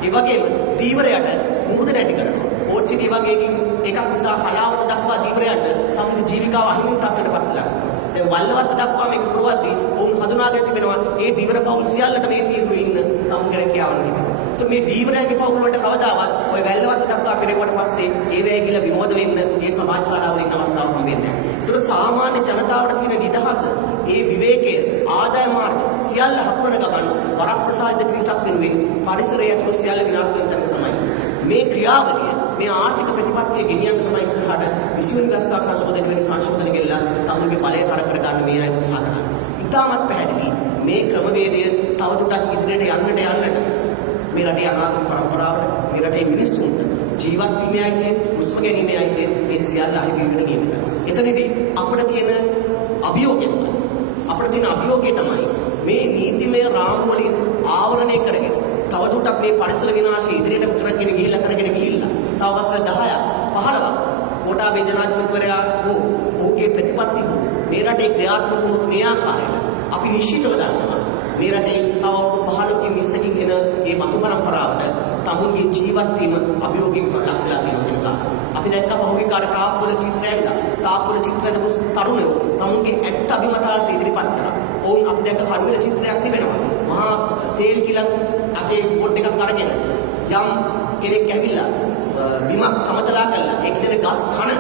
ඒ වගේම දීවරයට මූද නැති කරනවා. ඕච්චිටි වගේ එකක් නිසා කලාවට දක්වා දීවරයට තමයි ජීවිකාව අහිමි තත්ත්වයකට පත් වෙලා. දැන් වල්ලවත්ත දක්වා මේක පුරවද්දී ඔවුන් හඳුනාගෙන තිබෙනවා මේ දීවර පවුල් සියල්ලට මේ තීරුවේ ඉන්න තමුන්ගෙන කියවන්නේ. මේ දීවරයන්ගේ පවුල් වලට කවදාවත් ඔය වැල්ලවත්ත දක්වා පිරෙවුවට පස්සේ ඒ වේ කියලා විනෝද වෙන්න මේ සමාජ ශාලාවල ඉන්න අවස්ථාවක් හම්බෙන්නේ නැහැ. ඒතර සාමාන්‍ය ජනතාවට තියෙන නිදහස, ඒ විවේකය, ආදාය මාර්ග සියල්ල හකුරන ගමන් වරප්‍රසාදිත පිරිසක් වෙනුවෙන් පරිසරය ඇතුළු සියල්ල විනාශ වෙන තැන තමයි මේ ක්‍රියාවලිය, මේ ආර්ථික ප්‍රතිපත්තිය ගෙනියන්න තමයි ඉස්සරහට 20 වෙනි දශක සංශෝධන වෙන සංශෝධන ගෙල්ලා තමුන්ගේ බලය තර කර ගන්න මේ අය උත්සාහ කරනවා. ඉතාමත් පැහැදිලි මේ ක්‍රමවේදය තවදුරටත් ඉදිරියට යන්නට මේ රටේ අනාගත පරම්පරාවට, මේ රටේ මිනිස්සුන්ට ජීවත් වීමේ අයිතිය, හුස්ම ගැනීමේ අයිතිය මේ සියල්ල අහිමි වෙන නියමිතයි. එතනදී අපිට තියෙන අභියෝගය තමයි මේ නීතිමය රාමු වලින් ආවරණය කරගෙන තවදුරටත් මේ පරිසර විනාශය ඉදිරියට කරගෙන ගිහිල්ලා තව වසර 10ක් 15ක් ගෝඨාභය ජනාධිපතිවරයා හෝ ඔහුගේ ප්‍රතිපත්ති හෝ මේ රටේ ක්‍රියාත්මක වුණොත් මේ ආකාරයට අපි නිශ්චිතව දන්නවා මේ රටේ තව අවුරුදු 15කින් 20කින් එන මේ මතු පරම්පරාවට තමුන්ගේ ජීවත් වීම අභියෝගයෙන් ලක් වෙලා තියෙනවා. අපි දැක්ක පහුගිය කාලේ තාප්පුවල චිත්‍රයක තරුණයෝ තමුන්ගේ ඇත්ත අභිමතාර්ථය ඉදිරිපත් කරා. ඔවුන් අපි දැක්ක කඩුවෙල චිත්‍රයක් තිබෙනවා. මහා සේල් කියලා අතේ බෝඩ් එකක් අරගෙන යම් කෙනෙක් ඇවිල්ලා බිමක් සමතලා කරලා එක්කෙනෙක් ගස් කන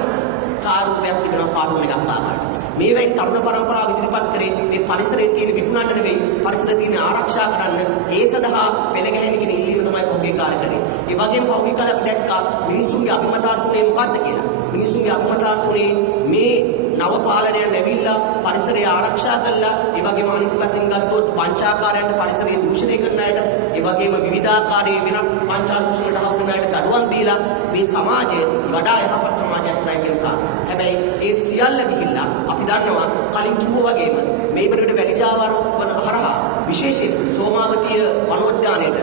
චාරුපයක් තිබෙනවා පාටුන එකක් ආකාරයට. මේවයි තරුණ පරම්පරාව ඉදිරිපත් කරේ මේ පරිසරයේ තියෙන විකුණන්න නෙවෙයි පරිසරයේ තියෙන ආරක්ෂා කරන්න ඒ සඳහා පෙළ ගැහෙන කෙනෙක් ඉල්ලීම තමයි පහුගිය කාලේ කරේ. ඒ වගේම පහුගිය කාලේ අපි දැක්කා මිනිස්සුන්ගේ අභිමතාර්ථුනේ මොකක්ද කියලා. මිනිස්සුන්ගේ අභිමතාර්ථුනේ මේ නව පාලනයන් ඇවිල්ලා පරිසරය ආරක්ෂා කළා. ඒ වගේම අනිත් පැත්තෙන් ගත්තොත් පංචාකාරයන්ට පරිසරය දූෂණය කරන අයට, ඒ වගේම විවිධාකාරයේ වෙනත් පංචා දූෂණයට හවු වෙන අයට දඩුවම් දීලා මේ සමාජය වඩා යහපත් සමාජයක් කරයි කියන කාරණා. හැබැයි ඒ සියල්ල ගිහිල්ලා අපි දන්නවා කලින් කිව්වා වගේම මේ පිටට වැලිජාවාර වන හරහා විශේෂයෙන් සෝමාවතිය වනෝද්‍යානයේට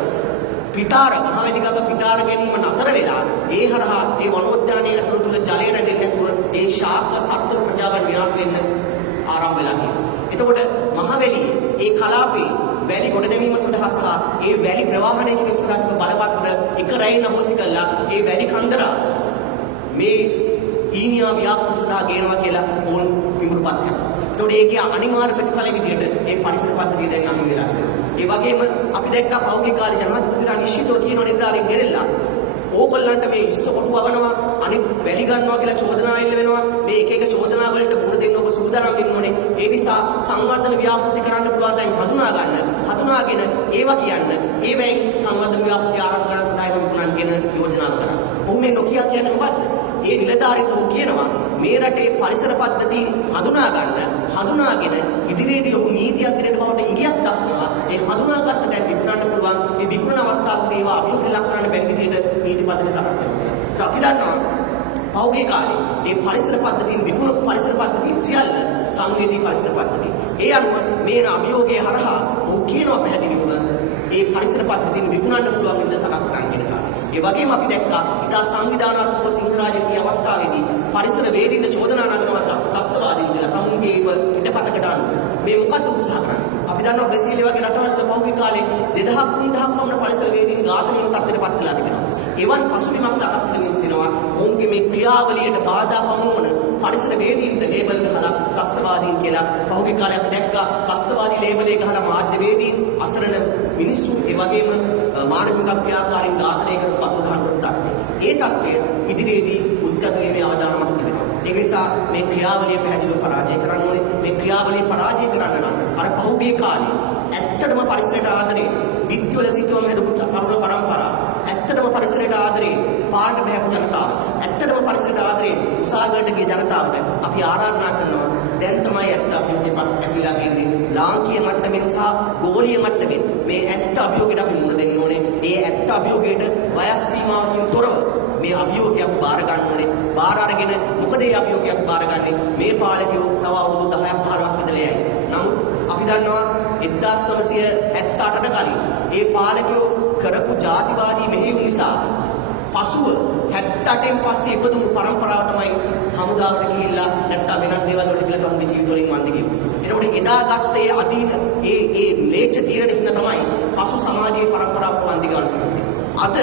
පිටාර මහවැලිගඟ පිටාර ගැනීම නතර වෙලා ඒ හරහා ඒ වනෝද්‍යානයේ ඇතුළු තුල ජලය රැඳෙන්නේ නැතුව ඒ ශාක සත්ත්ව ප්‍රජාවන් විනාශ වෙන්න ආරම්භ වෙලා තියෙනවා. එතකොට මහවැලියේ ඒ කලාපේ වැලි ගොඩනැවීම සඳහා සහ ඒ වැලි ප්‍රවාහනය කිරීම සඳහා බලපත්‍ර එක රැයින් අහෝසි කළා ඒ වැලි කන්දරා මේ ඊනියා ව්‍යාපෘති සඳහා ගේනවා කියලා ඕන් පිඹුරුපත් යනවා. එතකොට ඒකේ අනිවාර්ය ප්‍රතිඵල විදිහට ඒ පරිසර පද්ධතිය දැන් අහිමි වෙලා තියෙනවා. ඒ වගේම අපි දැක්කා පෞද්ගලික කාර්ය ජනමාධ්‍යවේදීලා නිශ්චිතව කියන නිර්ධාරයෙන් ගෙරෙලා ඕගොල්ලන්ට මේ ඉස්ස කොටු වවනවා අනිත් වැලි ගන්නවා කියලා චෝදනා එල්ල වෙනවා මේ එක චෝදනා වලට මුහුණ දෙන්න ඔබ සූදානම් වෙන්න ඕනේ. ඒ නිසා සංවර්ධන ව්‍යාපෘති කරන්න පුළුවන් දැන් හඳුනාගෙන ඒවා කියන්න ඒවෙන් සංවර්ධන ව්‍යාපෘති ආරම්භ කරන සඳහා විකුණන්ගෙන යෝජනා කරා. ඔහු මේ නොකිය කියන්නේ මොකද්ද? ඒ නිලධාරීන් ඔහු කියනවා මේ රටේ පරිසර පද්ධති හඳුනාගෙන ඉදිරියේදී ඔහු නීතියක් දෙන්න බවට ඉඟියක් දක්වනවා. ඒ හඳුනාගත්ත දැන් විකුණන්න පුළුවන් මේ විකුණන අවස්ථාවකදී ඒවා අභියෝග ලක් කරන්න බැරි විදිහට නීති පද්ධති සකස් වෙනවා. ඒක අපි දන්නවා පහුගිය කාලේ මේ පරිසර පද්ධතින් විකුණු පරිසර පද්ධතින් සියල්ල සංවේදී පරිසර පද්ධති. ඒ අනුව මේ අභියෝගයේ හරහා ඔහු කියනවා පැහැදිලිවම මේ පරිසර පද්ධතින් විකුණන්න පුළුවන් විදිහට සකස් කරන්න කියන කාරණා. ඒ වගේම අපි දැක්කා ඉතා සංවිධානාත්මක සිංහරාජකීය අවස්ථාවේදී පරිසර වේදින්න චෝදනා නගනවා ත්‍රස්තවාදීන් කියලා. තමුන්ගේ පිටපතකට අනුව මේ මොකක්ද උත්සාහ කරන්නේ? අපි දන්නවා බ්‍රසීලිය වගේ රටවල පහුගිය කාලේ 2000 3000 පමණ පරිසර වේදීන් ඝාතනය වෙන තත්ත්වයකට පත් වෙලා තිබෙනවා. එවන් පසුබිමක් සකස් කරගෙන සිටිනවා. ඔවුන්ගේ මේ ක්‍රියාවලියට බාධා පමුණුවන පරිසර වේදීන්ට ලේබල් ගහලා ත්‍රස්තවාදීන් කියලා පහුගිය කාලේ අපි දැක්කා ත්‍රස්තවාදී ලේබලේ ගහලා මාධ්‍ය වේදීන් අසරණ මිනිස්සු ඒ වගේම මානවික ක්‍රියාකාරීන් ඝාතනය කරපු පතුහඬ තත්ත්වය. ඒ තත්ත්වය ඉදිරියේදී උද්ගත වීමේ අවධානමක් තිබෙනවා. ඒ නිසා මේ ක්‍රියාවලිය පැහැදිලිව පරාජය කරන්න ඕනේ. මේ ක්‍රියාවලිය පරාජය කරන්න නම් අර පහුගිය කාලේ ඇත්තටම පරිසරයට ආදරේ විද්‍යවල සිටවම හදපු තරුණ පරම්පරාව ඇත්තටම පරිසරයට ආදරේ පාරට බහැපු ජනතාව ඇත්තටම පරිසරයට ආදරේ උසාවියට ගිය ජනතාවට අපි ආරාධනා කරනවා දැන් තමයි ඇත්ත අභියෝගයක් ඇතිලා තියෙන්නේ ලාංකීය මට්ටමින් සහ ගෝලීය මට්ටමින් මේ ඇත්ත අභියෝගයට අපි මුහුණ දෙන්න ඕනේ. මේ ඇත්ත අභියෝගයට වයස් සීමාවකින් තොරව මේ අභියෝගයක් බාර ගන්න ඕනේ. බාර අරගෙන මොකද මේ අභියෝගයක් බාරගන්නේ? මේ පාලකයෝ තව අවුරුදු 10ක් 15ක් ඉඳලා යයි. නමුත් අපි දන්නවා 1978ට කලින් ඒ පාලකයෝ කරපු ජාතිවාදී මෙහෙයුම් නිසා පසුව 78න් පස්සේ ඉපදුණු පරම්පරාව තමයි හමුදාවට ගිහිල්ලා නැත්නම් වෙනත් දේවල් වලට ගිහලා තමුන්ගේ ජීවිත වලින් වන්දි ගියේ. එතකොට එදා ගත්ත ඒ අතීත ඒ ලේච්ඡ තීරණ හින්දා තමයි පසු සමාජයේ පරම්පරාවට වන්දි ගන්න සිදුවේ. අද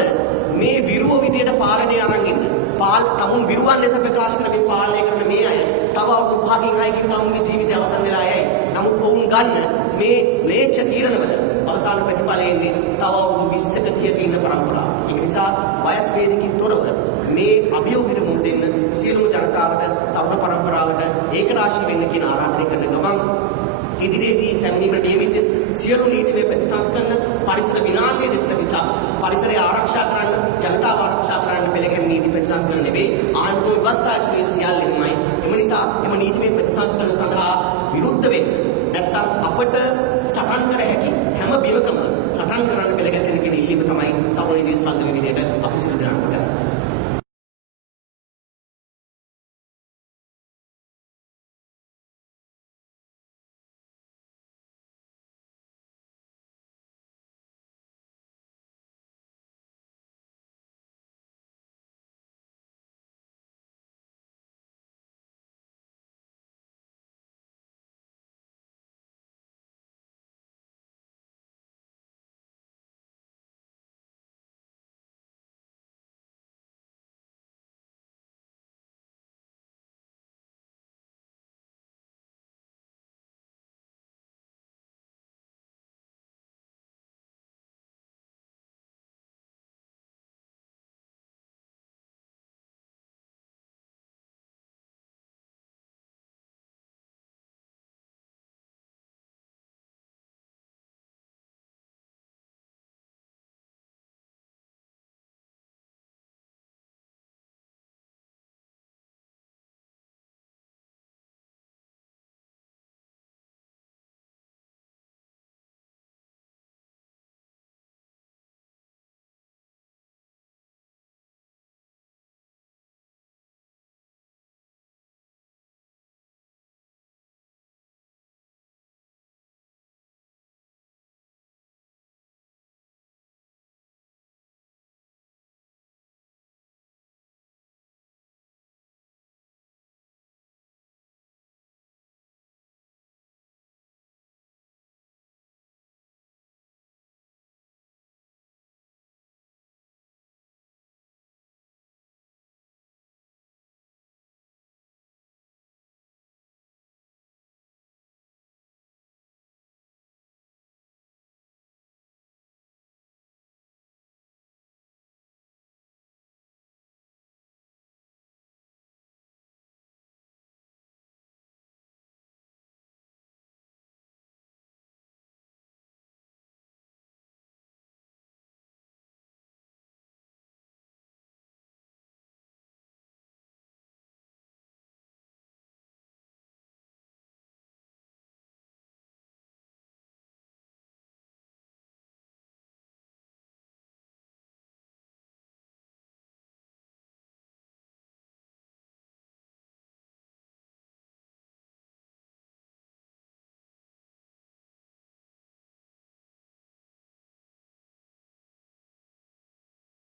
මේ විරුව විදියට පාලනය අරන් ඉන්න තමුන් විරුවන් ලෙස ප්‍රකාශ කරන මේ පාලනය කරන මේ අය තව අවුරුදු 5කින් 6කින් තමුන්ගේ ජීවිතය අවසන් වෙලා යයි. නමුත් ඔවුන් ගන්න මේ ලේච්ඡ තීරණවල අවසාන ප්‍රතිඵලය එන්නේ තව අවුරුදු 20ක 30ක ඉන්න පරම්පරාව. ඒක නිසා වයස් වේදකින් තොරව මේ අභියෝගයට මුහුණ දෙන්න සියලුම ජනතාවට තරුණ පරම්පරාවට ඒකරාශී වෙන්න කියන ආරාධනය කරන ගමන් ඉදිරියේදී පැමිණීමට නියමිත සියලු නීතිමය ප්‍රතිසංස්කරණ පරිසර විනාශය දෙසට විචාර පරිසරය ආරක්ෂා කරන්න ජනතාව ආරක්ෂා කරන්න පෙළගැන් නීති ප්‍රතිසංස්කරණ නෙවෙයි ආණ්ඩුව ව්‍යවස්ථාවේ සියල්ලෙමයි. එම නිසා එම නීතිමය ප්‍රතිසංස්කරණ සඳහා විරුද්ධ වෙන්න නැත්නම් අපට සටන් කර හැකි හැම බිමකම